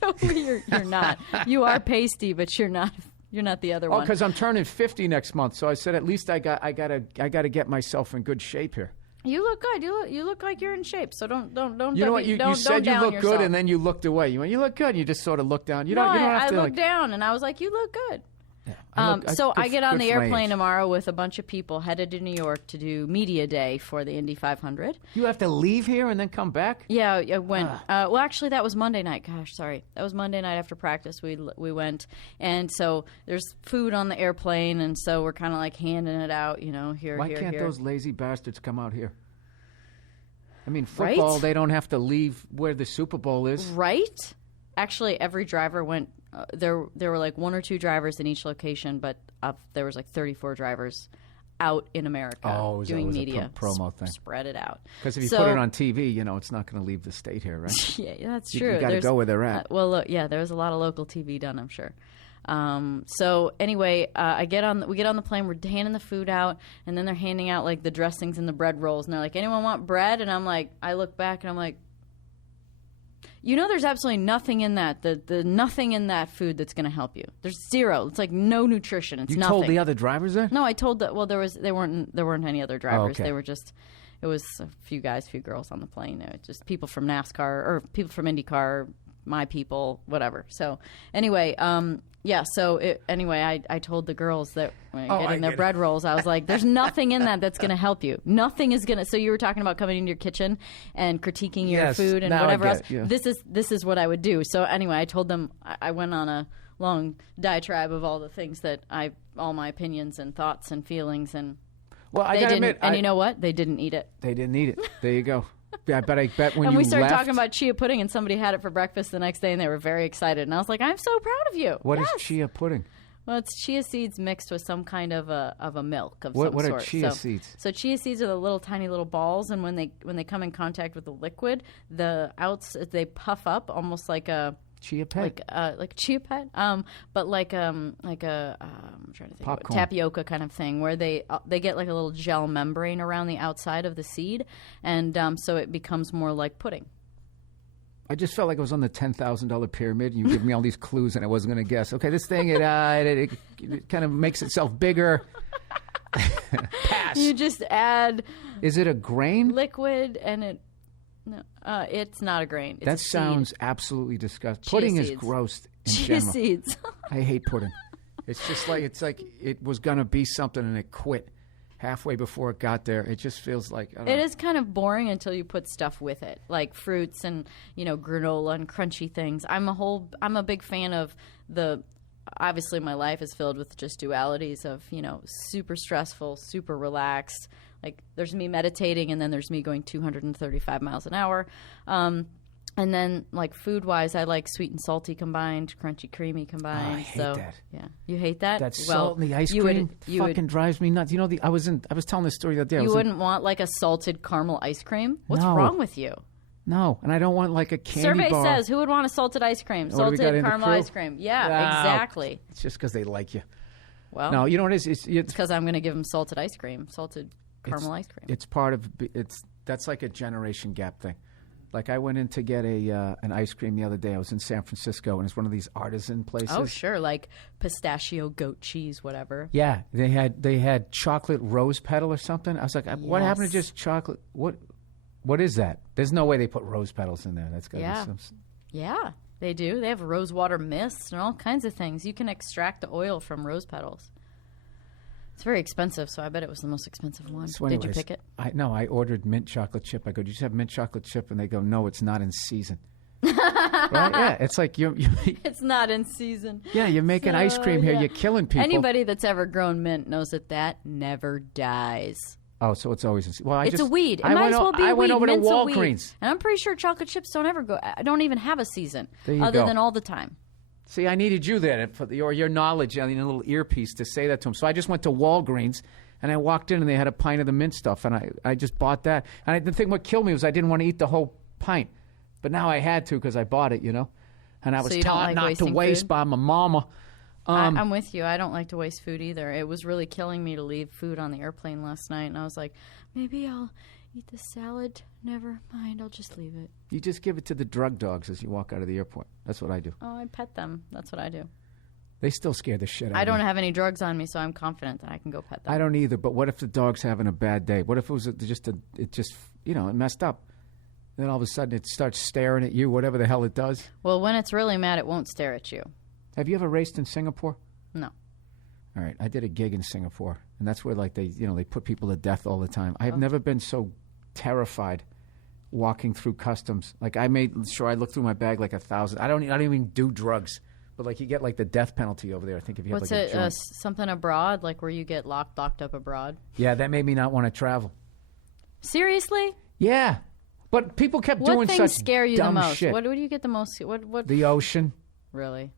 So you're not. You are pasty, but you're not. You're not the other Oh, one. because I'm turning 50 next month, so I said at least I gotta get myself in good shape here. You look good. You look like you're in shape. So don't. You know what? You said you look good, and then you looked away. You went, you look good, and you just sort of looked down. You don't have I to. looked down and I was like, you look good. Yeah, So I get on the airplane tomorrow. tomorrow with a bunch of people headed to New York to do media day for the Indy 500. You have to leave here and then come back. Yeah, I went. Well, actually, that was Monday night. Gosh, sorry, that was Monday night after practice. We went, and so there's food on the airplane, and so we're kind of like handing it out. Here, Why here, can't here. those lazy bastards come out here? I mean, football, Right? they don't have to leave where the Super Bowl is. Right? Actually, every driver went. There were like 1 or 2 drivers in each location, but there was like 34 drivers out in America Oh, it was doing a media. promo thing. Spread it out. Because if you So- put it on TV, it's not going to leave the state here, right? Yeah, that's You- true. you gotta There's- go where they're at. well, look, yeah, there was a lot of local TV done, I'm sure. So anyway, we get on the plane. We're handing the food out, and then they're handing out like the dressings and the bread rolls, and they're like, "Anyone want bread?" And I'm like, I look back and I'm like, there's absolutely nothing in that. The nothing in that food that's going to help you. There's zero. It's like no nutrition. It's You nothing. told the other drivers that? No, I told that. Well, there weren't any other drivers. okay. They were just. It was a few guys, few girls on the plane. It was just people from NASCAR or people from IndyCar, my people, whatever. So anyway, yeah. So I told the girls that when getting their bread rolls, I was like, "There's nothing in that that's going to help you. Nothing is going to." So you were talking about coming into your kitchen and critiquing your Yes, food and now I whatever get else. it, yeah. This is what I would do. So anyway, I told them I went on a long diatribe of all the things that all my opinions and thoughts and feelings and. Well, I They got to didn't, admit, and you know what? They didn't eat it. they didn't eat it. There you go. Yeah, I bet when And you we started left, talking about chia pudding, and somebody had it for breakfast the next day, and they were very excited. And I was like, "I'm so proud of you." What is Yes. chia pudding? Well, it's chia seeds mixed with some kind of a milk of What- some what are sort. chia seeds? So chia seeds are the little tiny little balls, and when they come in contact with the liquid, they puff up almost like a. Chia pet? Like chia pet, but like I'm trying to think of Popcorn. tapioca kind of thing, where they get like a little gel membrane around the outside of the seed, and so it becomes more like pudding. I just felt like I was on the $10,000 pyramid, and you give me all these clues, and I wasn't going to guess. Okay, this thing, it kind of makes itself bigger. Pass. You just add Is it a grain? liquid, and it's not a grain. It's That a seed. sounds absolutely disgusting. Chia Pudding is seeds. gross in chia general. seeds. I hate pudding. It's like it was going to be something, and it quit halfway before it got there. It just feels like I don't It know. is kind of boring until you put stuff with it, like fruits and granola and crunchy things. I'm a big fan of the. Obviously, my life is filled with just dualities of super stressful, super relaxed. Like there's me meditating, and then there's me going 235 miles an hour. And then, like food wise, I like sweet and salty combined, crunchy, creamy combined. I hate so, that. Yeah, you hate that. That well, salt in the ice you cream would fucking drives me nuts. I was telling this story the other day. I you was in- wouldn't want like a salted caramel ice cream. What's No. wrong with you? No, and I don't want like a candy Survey bar. says who would want a salted ice cream? What do we got Salted in the caramel crew? ice cream. Yeah, Ah, exactly. It's just because they like you. Well, No, you know what it is? It's because I'm going to give them salted ice cream. Salted. caramel ice cream. It's part of that's like a generation gap thing. Like I went in to get an ice cream the other day. I was in San Francisco, and it's one of these artisan places. Oh, sure, like pistachio, goat cheese, whatever. Yeah, they had chocolate rose petal or something. I was like, what happened to just chocolate? What is that? There's no way they put rose petals in there. That's got to be some. Yeah, they do. They have rose water mist and all kinds of things. You can extract the oil from rose petals. It's very expensive, so I bet it was the most expensive one. So anyways, did you pick it? No, I ordered mint chocolate chip. I go, do you just have mint chocolate chip? And they go, no, it's not in season. Right? Yeah, it's like you it's not in season. Yeah, you're making ice cream here. You're killing people. Anybody that's ever grown mint knows that never dies. Oh, so it's always in season. Well, it's a weed. It might as well be a weed. I went over to Mint's Walgreens. And I'm pretty sure chocolate chips don't even have a season there other go. than all the time. See, I needed you there for your knowledge and a little earpiece to say that to him. So I just went to Walgreens, and I walked in, and they had a pint of the mint stuff, and I just bought that. And the thing what killed me was I didn't want to eat the whole pint. But now I had to because I bought it, And I was taught not to waste by my mama. I'm with you. I don't like to waste food either. It was really killing me to leave food on the airplane last night, and I was like, maybe I'll eat the salad. Never mind. I'll just leave it. You just give it to the drug dogs as you walk out of the airport. That's what I do. Oh, I pet them. That's what I do. They still scare the shit out of me. I don't have any drugs on me, so I'm confident that I can go pet them. I don't either, but what if the dog's having a bad day? What if it was it messed up? Then all of a sudden it starts staring at you, whatever the hell it does. Well, when it's really mad, it won't stare at you. Have you ever raced in Singapore? No. All right, I did a gig in Singapore, and that's where they put people to death all the time. I have never been so terrified walking through customs. Like I made sure I looked through my bag like 1,000. I don't even do drugs, but like you get like the death penalty over there. I think if you have like a joint. Something abroad, like where you get locked up abroad. Yeah, that made me not want to travel. Seriously? Yeah, but people kept doing such dumb shit. What things scare you the most? What do you get the most? What? The ocean. Really?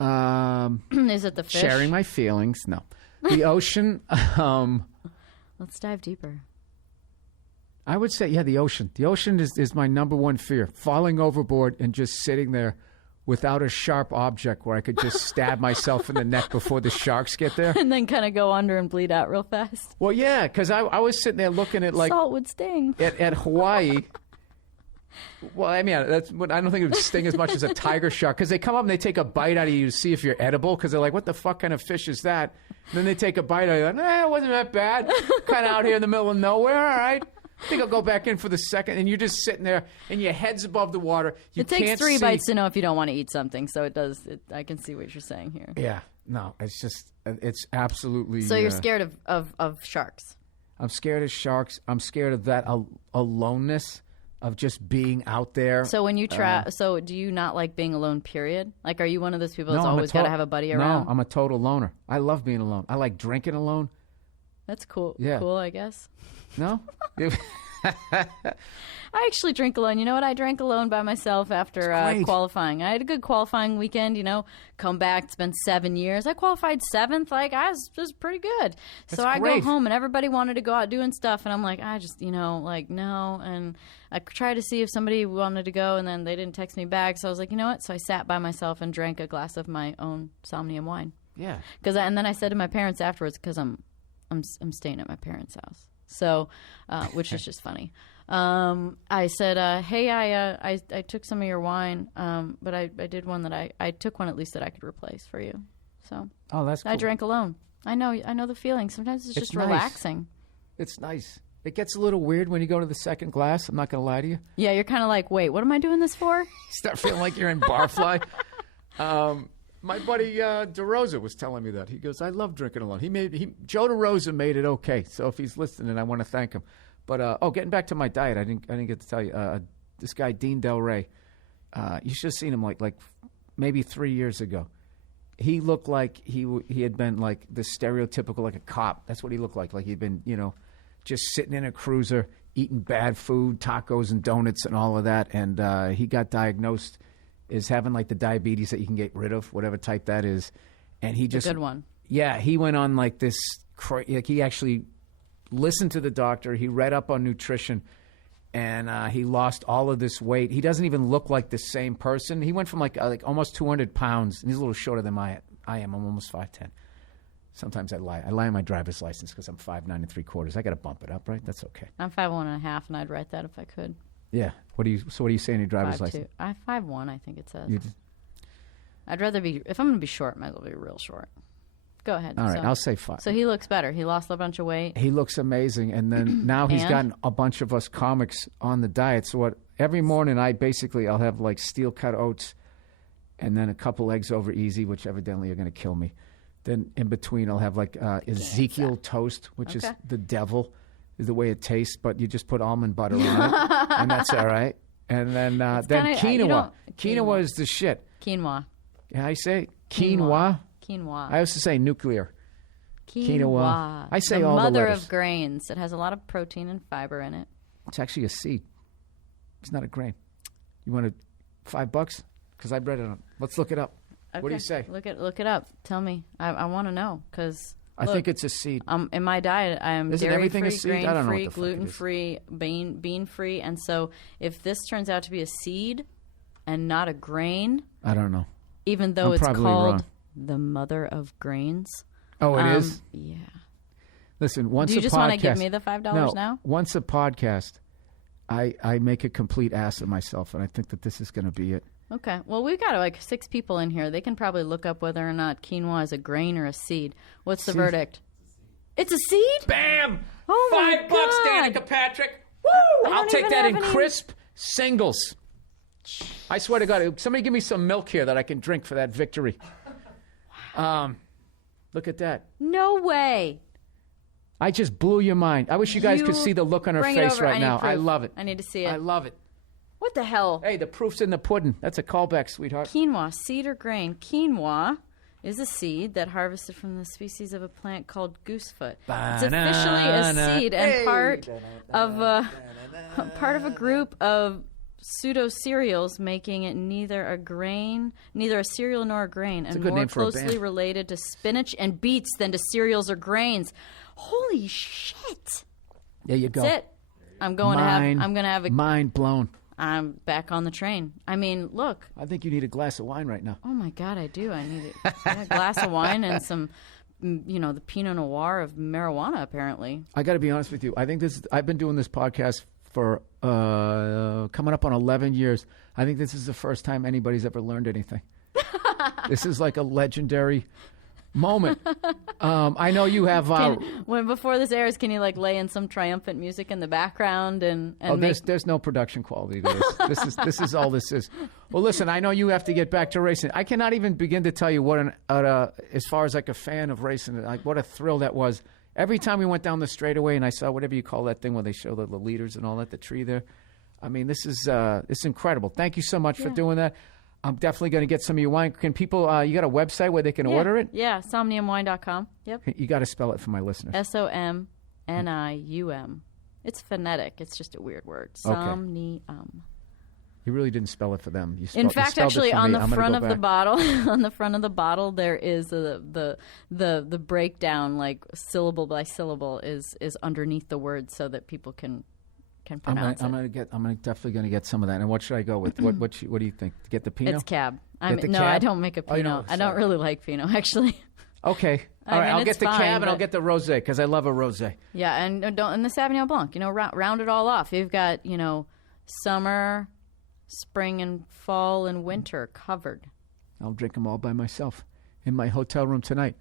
Is it the fish? Sharing my feelings. No. The ocean. Let's dive deeper. I would say, the ocean. The ocean is my number one fear. Falling overboard and just sitting there without a sharp object where I could just stab myself in the neck before the sharks get there. And then kind of go under and bleed out real fast. Well, yeah, because I was sitting there looking at like... Salt would sting. At Hawaii... Well, I mean, I don't think it would sting as much as a tiger shark because they come up and they take a bite out of you to see if you're edible because they're like, what the fuck kind of fish is that? And then they take a bite out of you like, it wasn't that bad. Kind of out here in the middle of nowhere, all right. I think I'll go back in for the second. And you're just sitting there and your head's above the water. It takes 3 bites to know if you don't want to eat something. So it does. I can see what you're saying here. Yeah. No, it's absolutely. So you're scared of sharks. I'm scared of sharks. I'm scared of that aloneness. Of just being out there. So when you so do you not like being alone, period? Like, are you one of those people that's always got to have a buddy around? No, I'm a total loner. I love being alone. I like drinking alone. That's cool. Yeah. Cool, I guess. No? I actually drink alone. You know what? I drank alone by myself after qualifying. I had a good qualifying weekend, come back. It's been 7 years. I qualified 7th. Like, I was pretty good. So I go home, and everybody wanted to go out doing stuff. And I'm like, I just, no. And I tried to see if somebody wanted to go, and then they didn't text me back. So I was like, you know what? So I sat by myself and drank a glass of my own Somnium wine. Yeah. And then I said to my parents afterwards, because I'm staying at my parents' house. So, which is just funny. I said, hey, I took some of your wine, but I did one that I took one at least that I could replace for you. So that's cool. I drank alone. I know the feeling. Sometimes it's just nice. relaxing. It's nice. It gets a little weird when you go to the second glass. I'm not going to lie to you. Yeah, you're kind of like, wait, what am I doing this for? You start feeling like you're in Barfly. My buddy DeRosa was telling me that. He goes, I love drinking alone. Joe DeRosa made it okay. So if he's listening, I want to thank him. But getting back to my diet, I didn't get to tell you. This guy Dean Del Rey, you should have seen him like maybe 3 years ago. He looked like he had been like the stereotypical like a cop. That's what he looked like. Like he'd been just sitting in a cruiser eating bad food, tacos and donuts and all of that. And he got diagnosed as having like the diabetes that you can get rid of, whatever type that is. And he just a good one. Yeah, he went on like this. Like he actually listened to the doctor. He read up on nutrition, and he lost all of this weight. He doesn't even look like the same person. He went from like almost 200 pounds, and he's a little shorter than I am. I'm almost 5'10". Sometimes I lie. I lie on my driver's license because I'm 5'9 3/4. I got to bump it up, right? That's okay. I'm 5'1.5", and I'd write that if I could. Yeah. What do you say on your driver's 5'2". license? 5'1", I think it says. You I'd rather be, if I'm going to be short, might as well be real short. Go ahead. All right, I'll say 5. So he looks better. He lost a bunch of weight. He looks amazing, and then now he's And? gotten a bunch of us comics on the diet. So every morning I'll have like steel cut oats, and then a couple eggs over easy, which evidently are going to kill me. Then in between I'll have like Ezekiel toast, which is the devil, is the way it tastes, but you just put almond butter on it, and that's all right. And then quinoa. Quinoa is the shit. Quinoa. How you say it? Quinoa? Quinoa. I used to say nuclear. Quinoa. I say the all the mother letters. of grains. It has a lot of protein and fiber in it. It's actually a seed. It's not a grain. You want $5? Because I read it on. Let's look it up. Okay. What do you say? Look it up. Tell me. I want to know because I think it's a seed. In my diet, I am Isn't everything a dairy-free, seed? I don't know what grain-free, the fuck it is. gluten-free, bean-free, and so if this turns out to be a seed and not a grain, I don't know. even though I'm it's probably called wrong. the mother of grains. Oh, it is? Yeah. Listen, once Do you a just podcast, want to give me the $5 no, now? Once a podcast, I make a complete ass of myself, and I think that this is going to be it. Okay. Well, we've got like 6 people in here. They can probably look up whether or not quinoa is a grain or a seed. What's the verdict? It's a seed? Bam! Oh my $5, God. Danica Patrick. Woo! I'll don't take even that have in any- crisp singles. I swear to God, somebody give me some milk here that I can drink for that victory. Look at that. No way. I just blew your mind. I wish you guys could You see the look on her bring it face over. right I need now. I proof. love it. I need to see it. I love it. What the hell? Hey, the proof's in the pudding. That's a callback, sweetheart. Quinoa, seed or grain. Quinoa is a seed that harvested from the species of a plant called goosefoot. It's officially a seed and part of a group of pseudo cereals, making it neither a cereal nor a grain, and a good more name for a closely band. related to spinach and beets than to cereals or grains. Holy shit! There you go. That's it. I'm going to have a. Mind blown. I'm back on the train. I mean, look. I think you need a glass of wine right now. Oh my God, I do. I need a glass of wine and some, the Pinot Noir of marijuana. Apparently, I got to be honest with you. I think I've been doing this podcast for coming up on 11 years. I think this is the first time anybody's ever learned anything. This is like a legendary moment. I know you have. when before this airs, can you like lay in some triumphant music in the background and there's no production quality to this. This is all this is. Well, listen, I know you have to get back to racing. I cannot even begin to tell you what as far as like a fan of racing, like what a thrill that was. Every time we went down the straightaway and I saw whatever you call that thing where they show the leaders and all that, the tree there. I mean, this is it's incredible. Thank you so much for doing that. I'm definitely going to get some of your wine. Can people, you got a website where they can order it? Yeah, somniumwine.com. Yep. You got to spell it for my listeners. SOMNIUM. It's phonetic. It's just a weird word. Okay. Somnium. You really didn't spell it for them. In fact, actually, on the front of the bottle, there is the breakdown, like syllable by syllable, is underneath the word, so that people can pronounce it. I'm definitely going to get some of that. And what should I go with? What do you think? Get the Pinot? It's Cab. Get the No, Cab? I don't make a Pinot. no, I don't really like Pinot, actually. Okay. All I right. mean, I'll it's get the fine, Cab and I'll but- get the Rosé because I love a Rosé. Yeah, and the Sauvignon Blanc. Round it all off. You've got summer, spring, and fall and winter covered. I'll drink them all by myself in my hotel room tonight.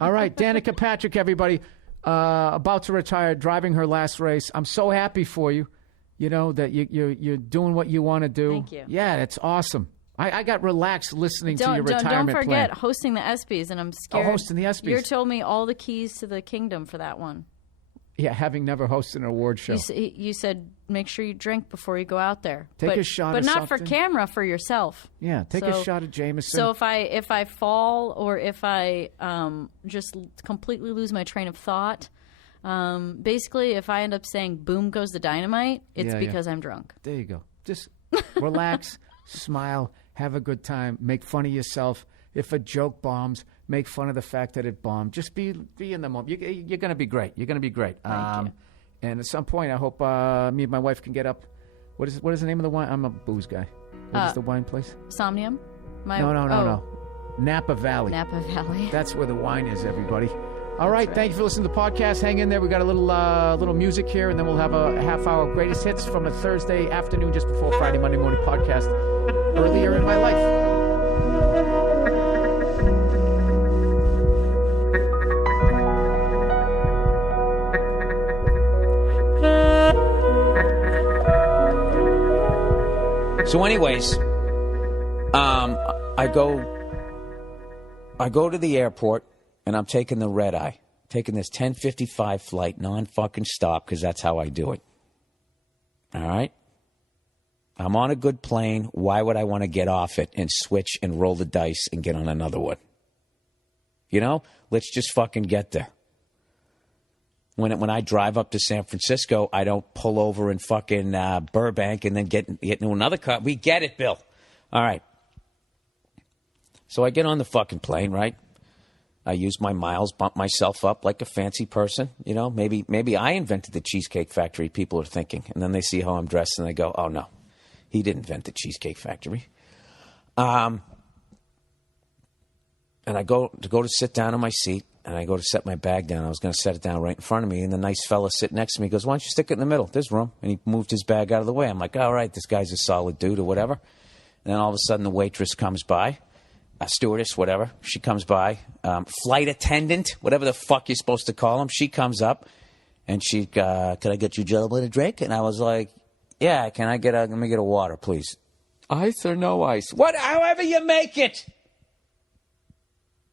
All right. Danica Patrick, everybody, about to retire, driving her last race. I'm so happy for you. That you're doing what you want to do. Thank you. Yeah, that's awesome. I got relaxed listening to your retirement Don't forget plan. hosting the ESPYs, and I'm scared. hosting the ESPYs. You told me all the keys to the kingdom for that one. Yeah, having never hosted an award show. You said make sure you drink before you go out there. Take a shot but of not for something. camera, for yourself. Yeah, take a shot of Jameson. So if I fall or if I just completely lose my train of thought, basically if I end up saying "boom goes the dynamite," it's because I'm drunk. There you go. Just relax, smile, have a good time, make fun of yourself. If a joke bombs, make fun of the fact that it bombed. Just be in the moment. You're going to be great. You're going to be great. Thank you. And at some point, I hope me and my wife can get up. What is the name of the wine? I'm a booze guy. What is the wine place? Somnium? No. Napa Valley. Napa Valley. That's where the wine is, everybody. All right, thank you for listening to the podcast. Hang in there. We got a little music here, and then we'll have a half-hour greatest hits from a Thursday afternoon just before Friday, Monday morning podcast earlier in my life. So anyways, I go to the airport, and I'm taking the red eye, taking this 10:55 flight, non-fucking stop, because that's how I do it. All right? I'm on a good plane. Why would I want to get off it and switch and roll the dice and get on another one? You know? Let's just fucking get there. When I drive up to San Francisco, I don't pull over in fucking Burbank and then get into another car. We get it, Bill. All right. So I get on the fucking plane, right? I use my miles, bump myself up like a fancy person. You know, maybe I invented the Cheesecake Factory, people are thinking. And then they see how I'm dressed and they go, oh, no, he didn't invent the Cheesecake Factory. And I go to sit down in my seat, and I go to set my bag down. I was going to set it down right in front of me, and the nice fella sitting next to me goes, why don't you stick it in the middle? There's room. And he moved his bag out of the way. I'm like, all right, this guy's a solid dude or whatever. And then all of a sudden the waitress comes by. A stewardess, whatever. She comes by. Flight attendant, whatever the fuck you're supposed to call them. She comes up, and she, can I get you gentlemen a drink? And I was like, yeah, let me get a water, please. Ice or no ice? However you make it.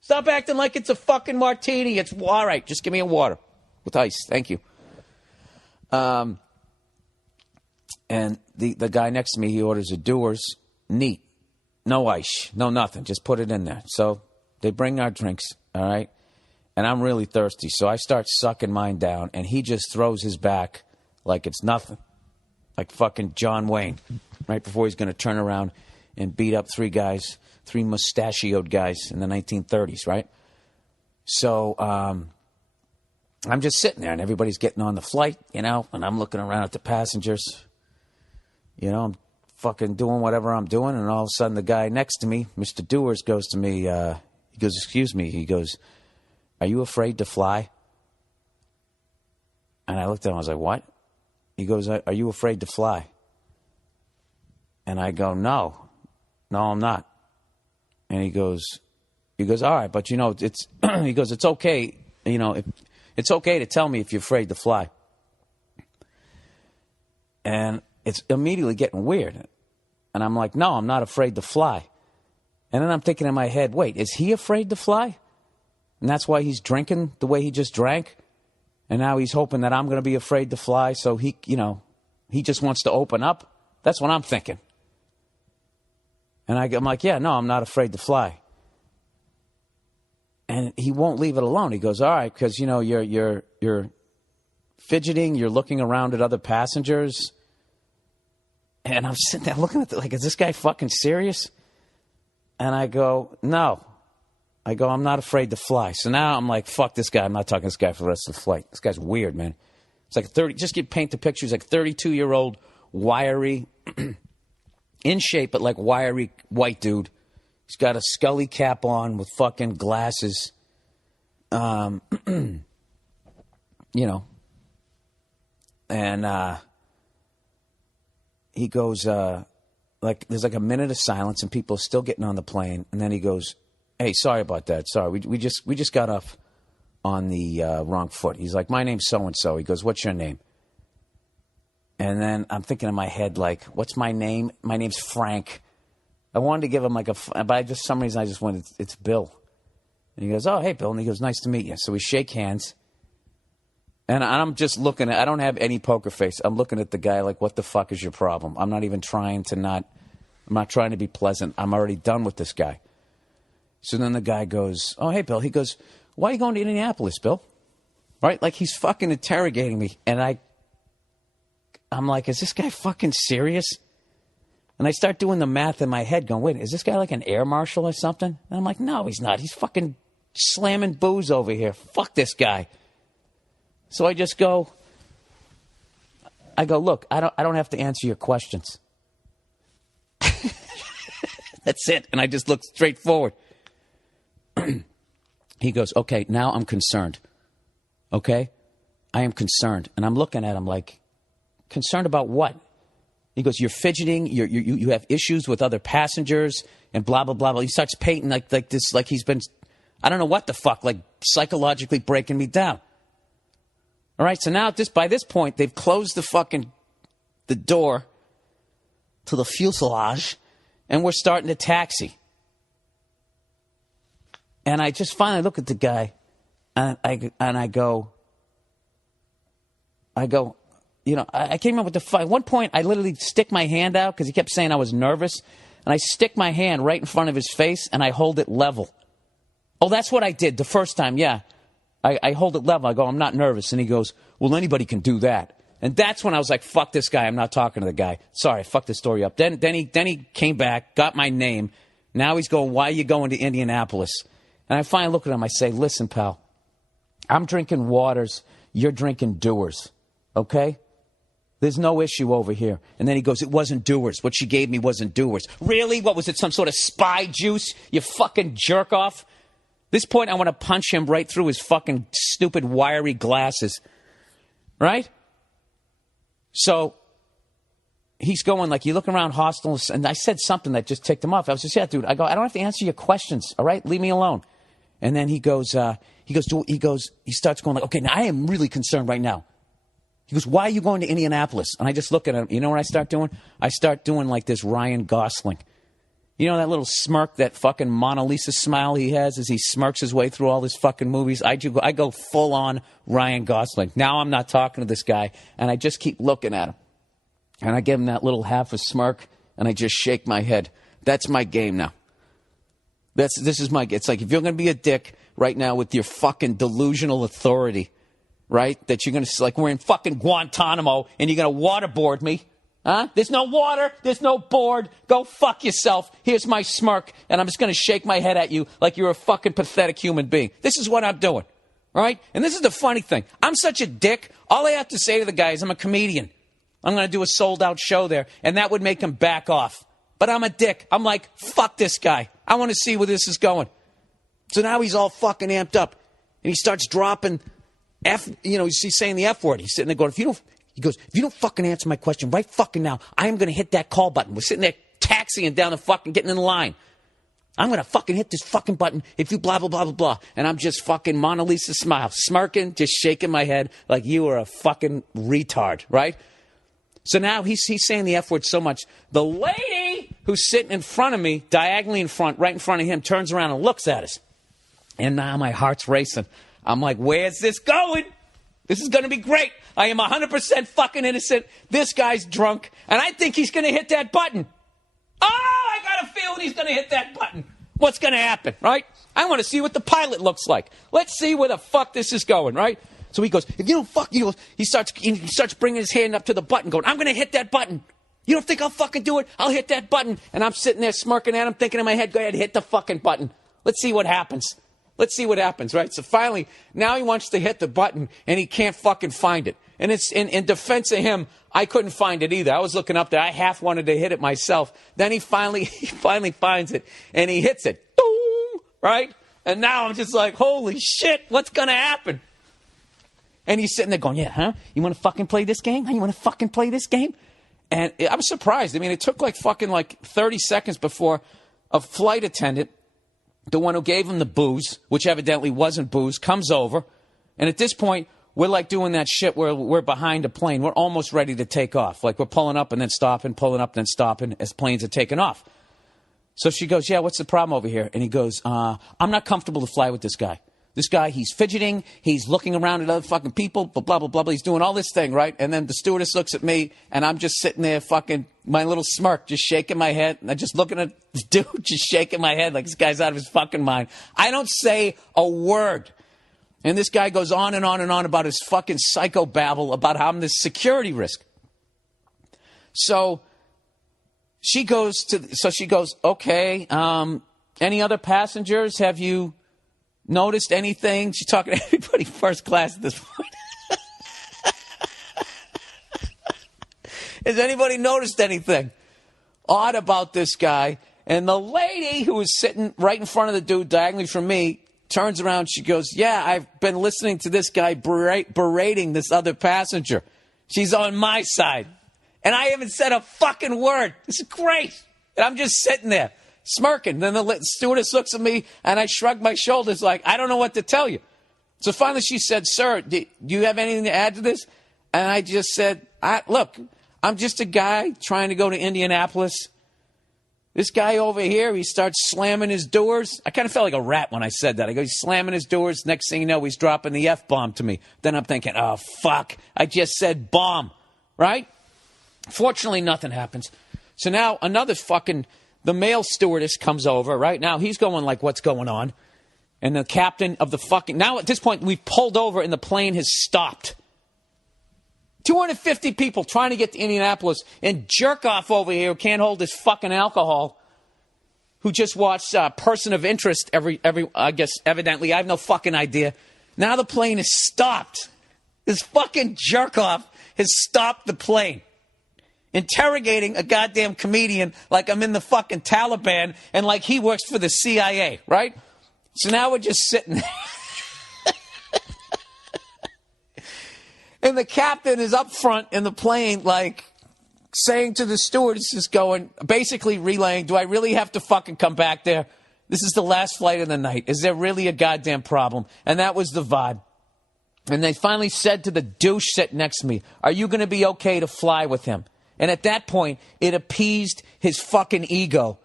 Stop acting like it's a fucking martini. It's all right. Just give me a water with ice. Thank you. And the guy next to me, he orders a Dewar's neat. No ice, no nothing. Just put it in there. So they bring our drinks, all right? And I'm really thirsty, so I start sucking mine down, and he just throws his back like it's nothing. Like fucking John Wayne, right before he's going to turn around and beat up three mustachioed guys in the 1930s, right? So I'm just sitting there, and everybody's getting on the flight, you know, and I'm looking around at the passengers. You know, I'm fucking doing whatever I'm doing, and all of a sudden the guy next to me, Mr. Dewars, goes to me, he goes, excuse me, he goes, are you afraid to fly? And I looked at him, I was like, what? He goes, are you afraid to fly? And I go, no, I'm not. And he goes, all right, but you know, it's, he goes, it's okay, you know, it's okay to tell me if you're afraid to fly. And it's immediately getting weird. And I'm like, no, I'm not afraid to fly. And then I'm thinking in my head, wait, is he afraid to fly? And that's why he's drinking the way he just drank? And now he's hoping that I'm going to be afraid to fly, so he, you know, he just wants to open up? That's what I'm thinking. And I'm like, yeah, no, I'm not afraid to fly. And he won't leave it alone. He goes, all right, because, you know, you're fidgeting, you're looking around at other passengers. And I'm sitting there looking at it like, is this guy fucking serious? And I go, no. I go, I'm not afraid to fly. So now I'm like, fuck this guy. I'm not talking to this guy for the rest of the flight. This guy's weird, man. It's like paint the picture. He's like 32-year-old, wiry, in shape, but like wiry white dude. He's got a scully cap on with fucking glasses. You know. And he goes, like, there's like a minute of silence and people are still getting on the plane. And then he goes, hey, sorry about that. Sorry, we just got off on the wrong foot. He's like, my name's so-and-so. He goes, what's your name? And then I'm thinking in my head, like, what's my name? My name's Frank. I wanted to give him like but for some reason I just went, it's Bill. And he goes, oh, hey, Bill. And he goes, nice to meet you. So we shake hands. And I'm just looking I don't have any poker face. I'm looking at the guy like, what the fuck is your problem? I'm not even trying to I'm not trying to be pleasant. I'm already done with this guy. So then the guy goes, oh, hey, Bill. He goes, why are you going to Indianapolis, Bill? Right? Like he's fucking interrogating me. And I'm like, is this guy fucking serious? And I start doing the math in my head going, wait, is this guy like an air marshal or something? And I'm like, no, he's not. He's fucking slamming booze over here. Fuck this guy. So I just go, look, I don't have to answer your questions. That's it. And I just look straight forward. He goes, okay, now I'm concerned. Okay? I am concerned. And I'm looking at him like, concerned about what? He goes, you're fidgeting, you have issues with other passengers, and blah, blah, blah, blah. He starts painting like this, like he's been, I don't know what the fuck, like psychologically breaking me down. All right, so now by this point, they've closed the door to the fuselage, and we're starting to taxi. And I just finally look at the guy, and I go, you know, I came up with the fight. At one point, I literally stick my hand out because he kept saying I was nervous. And I stick my hand right in front of his face, and I hold it level. Oh, that's what I did the first time, yeah. I hold it level. I go, I'm not nervous. And he goes, well, anybody can do that. And that's when I was like, fuck this guy. I'm not talking to the guy. Sorry, fuck this story up. Then he came back, got my name. Now he's going, why are you going to Indianapolis? And I finally look at him. I say, listen, pal, I'm drinking waters. You're drinking doers, okay? There's no issue over here. And then he goes, it wasn't doers. What she gave me wasn't doers. Really? What was it, some sort of spy juice? You fucking jerk off. This point, I want to punch him right through his fucking stupid wiry glasses. Right? So he's going like, you look around hostile. And I said something that just ticked him off. I was just, yeah, dude. I go, I don't have to answer your questions. All right? Leave me alone. And then he starts going like, okay, now I am really concerned right now. He goes, why are you going to Indianapolis? And I just look at him. You know what I start doing? I start doing like this Ryan Gosling. You know that little smirk, that fucking Mona Lisa smile he has as he smirks his way through all his fucking movies? I go full on Ryan Gosling. Now I'm not talking to this guy, and I just keep looking at him. And I give him that little half a smirk, and I just shake my head. That's my game now. This is my game. It's like if you're going to be a dick right now with your fucking delusional authority, right? That you're going to, like, we're in fucking Guantanamo and you're going to waterboard me. Huh? There's no water. There's no board. Go fuck yourself. Here's my smirk. And I'm just going to shake my head at you like you're a fucking pathetic human being. This is what I'm doing. Right? And this is the funny thing. I'm such a dick. All I have to say to the guy is I'm a comedian. I'm going to do a sold out show there. And that would make him back off. But I'm a dick. I'm like, fuck this guy. I want to see where this is going. So now he's all fucking amped up. And he starts dropping he's saying the F word. He's sitting there going, if you don't fucking answer my question right fucking now, I am going to hit that call button. We're sitting there taxiing down the fucking, getting in the line. I'm going to fucking hit this fucking button if you blah, blah, blah, blah, blah. And I'm just fucking Mona Lisa smile, smirking, just shaking my head like you are a fucking retard, right? So now he's saying the F word so much. The lady who's sitting in front of me, diagonally in front, right in front of him, turns around and looks at us. And now my heart's racing. I'm like, where's this going? This is going to be great. I am 100% fucking innocent. This guy's drunk, and I think he's going to hit that button. Oh, I got a feeling he's going to hit that button. What's going to happen, right? I want to see what the pilot looks like. Let's see where the fuck this is going, right? So he goes, if you don't fuck, he starts bringing his hand up to the button, going, I'm going to hit that button. You don't think I'll fucking do it? I'll hit that button. And I'm sitting there smirking at him, thinking in my head, go ahead, hit the fucking button. Let's see what happens. Let's see what happens, right? So finally, now he wants to hit the button, and he can't fucking find it. And it's in defense of him, I couldn't find it either. I was looking up there. I half wanted to hit it myself. Then he finally finds it, and he hits it. Boom, right? And now I'm just like, holy shit, what's going to happen? And he's sitting there going, yeah, huh? You want to fucking play this game? You want to fucking play this game? And I was surprised. I mean, it took like 30 seconds before a flight attendant, the one who gave him the booze, which evidently wasn't booze, comes over. And at this point, we're like doing that shit where we're behind a plane. We're almost ready to take off. Like we're pulling up and then stopping, pulling up and then stopping as planes are taking off. So she goes, yeah, what's the problem over here? And he goes, I'm not comfortable to fly with this guy. This guy, he's fidgeting. He's looking around at other fucking people, blah, blah, blah, blah. He's doing all this thing, right? And then the stewardess looks at me, and I'm just sitting there fucking, my little smirk, just shaking my head. And I'm just looking at the dude, just shaking my head like this guy's out of his fucking mind. I don't say a word. And this guy goes on and on and on about his fucking psychobabble about how I'm this security risk. So she goes, okay, any other passengers? Have you noticed anything? She's talking to everybody first class at this point. Has anybody noticed anything odd about this guy? And the lady who was sitting right in front of the dude diagonally from me turns around, she goes, yeah, I've been listening to this guy berating this other passenger. She's on my side. And I haven't said a fucking word. This is great. And I'm just sitting there smirking. Then the stewardess looks at me, and I shrug my shoulders like, I don't know what to tell you. So finally she said, sir, do you have anything to add to this? And I just said, look, I'm just a guy trying to go to Indianapolis. This guy over here, he starts slamming his doors. I kind of felt like a rat when I said that. I go, he's slamming his doors. Next thing you know, he's dropping the F-bomb to me. Then I'm thinking, oh, fuck. I just said bomb, right? Fortunately, nothing happens. So now the male stewardess comes over, right? Now he's going like, what's going on? And the captain of now at this point, we've pulled over and the plane has stopped. 250 people trying to get to Indianapolis, and jerk off over here who can't hold his fucking alcohol, who just watched Person of Interest I guess, evidently. I have no fucking idea. Now the plane is stopped. This fucking jerk off has stopped the plane, interrogating a goddamn comedian like I'm in the fucking Taliban and like he works for the CIA, right? So now we're just sitting there. And the captain is up front in the plane, like, saying to the stewardess, basically relaying, do I really have to fucking come back there? This is the last flight of the night. Is there really a goddamn problem? And that was the vibe. And they finally said to the douche sitting next to me, are you going to be okay to fly with him? And at that point, it appeased his fucking ego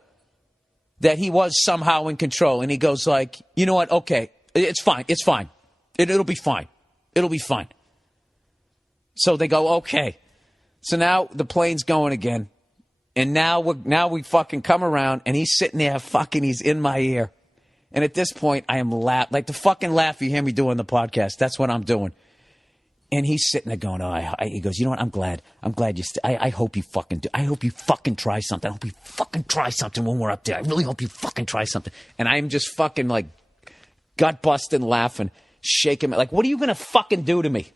that he was somehow in control. And he goes like, you know what? Okay, it's fine. It's fine. It'll be fine. It'll be fine. So they go, okay. So now the plane's going again. And now we fucking come around, and he's sitting there he's in my ear. And at this point, I am like the fucking laugh you hear me do on the podcast. That's what I'm doing. And he's sitting there going, he goes, you know what? I'm glad you, I hope you fucking do. I hope you fucking try something. I hope you fucking try something when we're up there. I really hope you fucking try something. And I'm just fucking like gut busting, laughing, shaking. Like, what are you going to fucking do to me?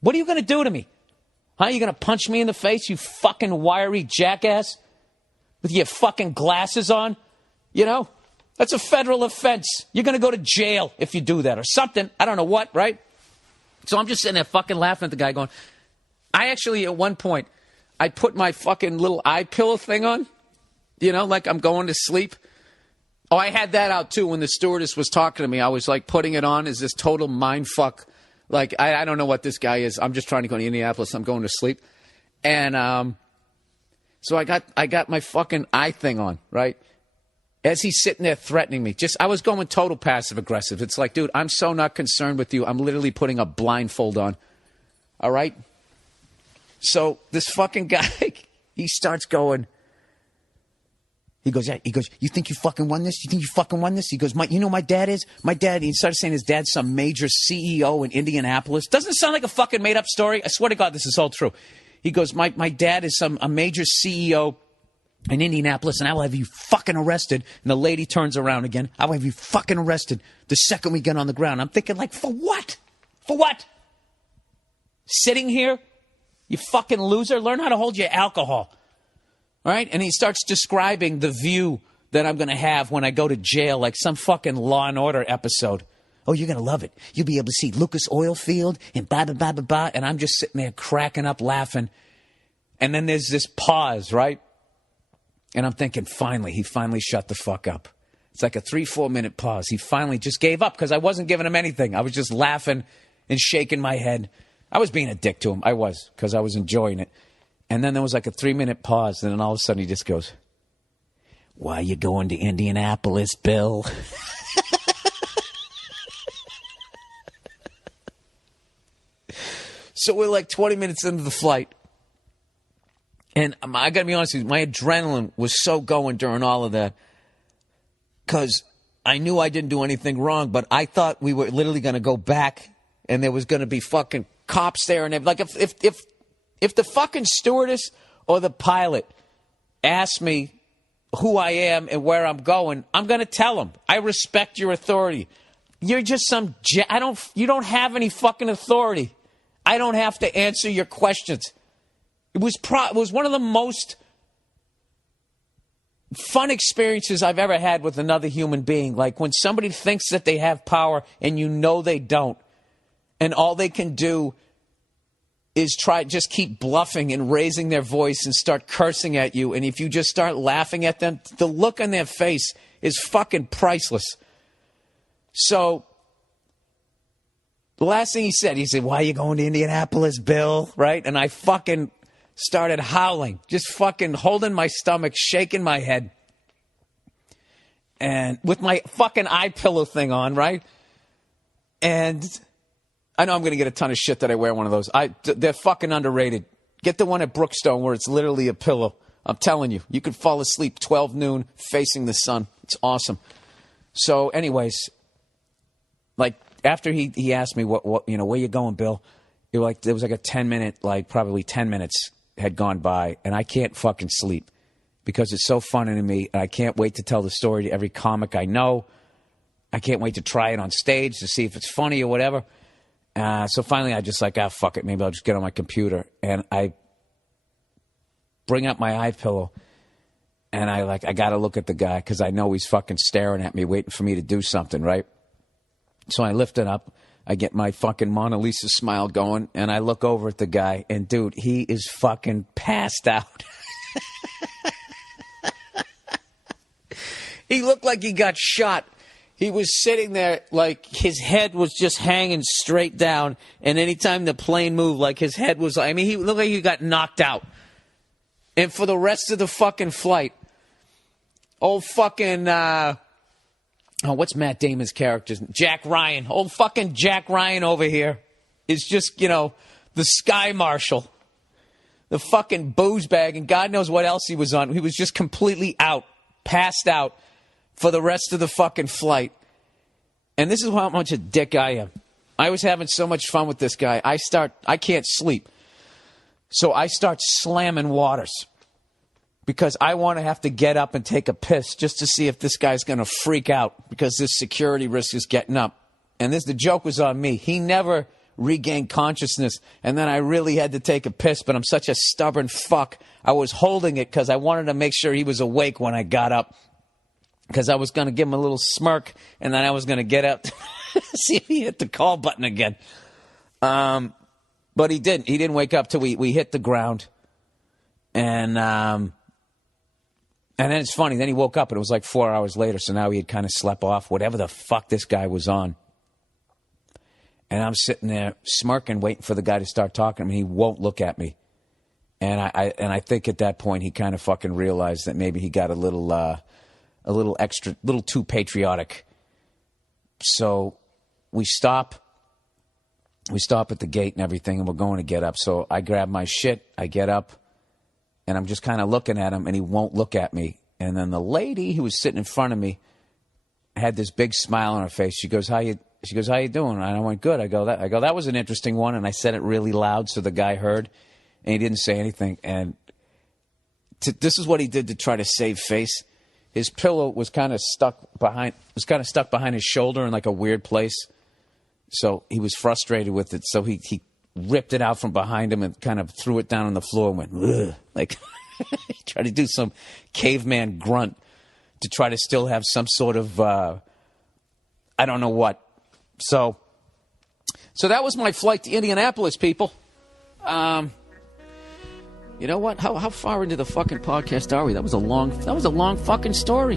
What are you going to do to me? Huh? You going to punch me in the face, you fucking wiry jackass? With your fucking glasses on? You know? That's a federal offense. You're going to go to jail if you do that or something. I don't know what, right? So I'm just sitting there fucking laughing at the guy going, I actually, at one point, I put my fucking little eye pillow thing on, you know, like I'm going to sleep. Oh, I had that out too when the stewardess was talking to me. I was like putting it on as this total mind fuck. Like, I don't know what this guy is. I'm just trying to go to Indianapolis. I'm going to sleep. And so I got my fucking eye thing on, right? As he's sitting there threatening me. I was going total passive aggressive. It's like, dude, I'm so not concerned with you. I'm literally putting a blindfold on. All right? So this fucking guy, he starts going. He goes, you think you fucking won this? You think you fucking won this? He goes, you know my dad is? My dad, he started saying his dad's some major CEO in Indianapolis. Doesn't it sound like a fucking made-up story? I swear to God, this is all true. He goes, my dad is a major CEO in Indianapolis, and I will have you fucking arrested. And the lady turns around again. I will have you fucking arrested the second we get on the ground. I'm thinking, like, for what? For what? Sitting here? You fucking loser. Learn how to hold your alcohol. All right? And he starts describing the view that I'm going to have when I go to jail, like some fucking Law and Order episode. Oh, you're going to love it. You'll be able to see Lucas Oil Field and blah, blah, blah, blah, blah. And I'm just sitting there cracking up, laughing. And then there's this pause, right? And I'm thinking, he finally shut the fuck up. It's like a 3-4 minute pause. He finally just gave up because I wasn't giving him anything. I was just laughing and shaking my head. I was being a dick to him. I was, because I was enjoying it. And then there was like a 3-minute pause. And then all of a sudden he just goes, why are you going to Indianapolis, Bill? So we're like 20 minutes into the flight. And I got to be honest with you, my adrenaline was so going during all of that because I knew I didn't do anything wrong, but I thought we were literally going to go back and there was going to be fucking cops there. And like if the fucking stewardess or the pilot asked me who I am and where I'm going, I'm going to tell them. I respect your authority. You're just you don't have any fucking authority. I don't have to answer your questions. It was one of the most fun experiences I've ever had with another human being. Like when somebody thinks that they have power and you know they don't, and all they can do is just keep bluffing and raising their voice and start cursing at you. And if you just start laughing at them, the look on their face is fucking priceless. So the last thing he said, why are you going to Indianapolis, Bill? Right? And I fucking started howling, just fucking holding my stomach, shaking my head, and with my fucking eye pillow thing on, right? And I know I'm going to get a ton of shit that I wear one of those. They're fucking underrated. Get the one at Brookstone where it's literally a pillow. I'm telling you, you could fall asleep 12 noon facing the sun. It's awesome. So anyways, like after he asked me what where you going, Bill? There was like a 10-minute, probably 10 minutes had gone by, and I can't fucking sleep because it's so funny to me, and I can't wait to tell the story to every comic I know. I can't wait to try it on stage to see if it's funny or whatever. So finally I just fuck it. Maybe I'll just get on my computer, and I bring up my eye pillow, and I got to look at the guy because I know he's fucking staring at me, waiting for me to do something, right? So I lift it up. I get my fucking Mona Lisa smile going, and I look over at the guy, and dude, he is fucking passed out. He looked like he got shot. He was sitting there like his head was just hanging straight down, and anytime the plane moved, like his head was, he looked like he got knocked out. And for the rest of the fucking flight, old fucking, what's Matt Damon's character's name? Jack Ryan. Old fucking Jack Ryan over here is just, the sky marshal, the fucking booze bag, and God knows what else he was on. He was just completely out, passed out for the rest of the fucking flight. And this is how much a dick I am. I was having so much fun with this guy. I can't sleep. So I start slamming waters because I want to have to get up and take a piss just to see if this guy's going to freak out because this security risk is getting up. And the joke was on me. He never regained consciousness. And then I really had to take a piss, but I'm such a stubborn fuck. I was holding it because I wanted to make sure he was awake when I got up, because I was going to give him a little smirk, and then I was going to get up see if he hit the call button again. But he didn't. He didn't wake up till we hit the ground. And then it's funny. Then he woke up, and it was like 4 hours later, so now he had kind of slept off whatever the fuck this guy was on. And I'm sitting there smirking, waiting for the guy to start talking to me. He won't look at me. And I think at that point he kind of fucking realized that maybe he got a little too patriotic. So we stop at the gate and everything, and we're going to get up. So I grab my shit, I get up, and I'm just kind of looking at him, and he won't look at me. And then the lady who was sitting in front of me had this big smile on her face. She goes, how you doing? And I went, good. I go, that was an interesting one. And I said it really loud so the guy heard, and he didn't say anything. And this is what he did to try to save face. His pillow was kind of stuck behind his shoulder in like a weird place. So he was frustrated with it. So he ripped it out from behind him and kind of threw it down on the floor and went, ugh, like he tried to do some caveman grunt to try to still have some sort of, I don't know what. So that was my flight to Indianapolis, people. You know what? How far into the fucking podcast are we? That was a long fucking story.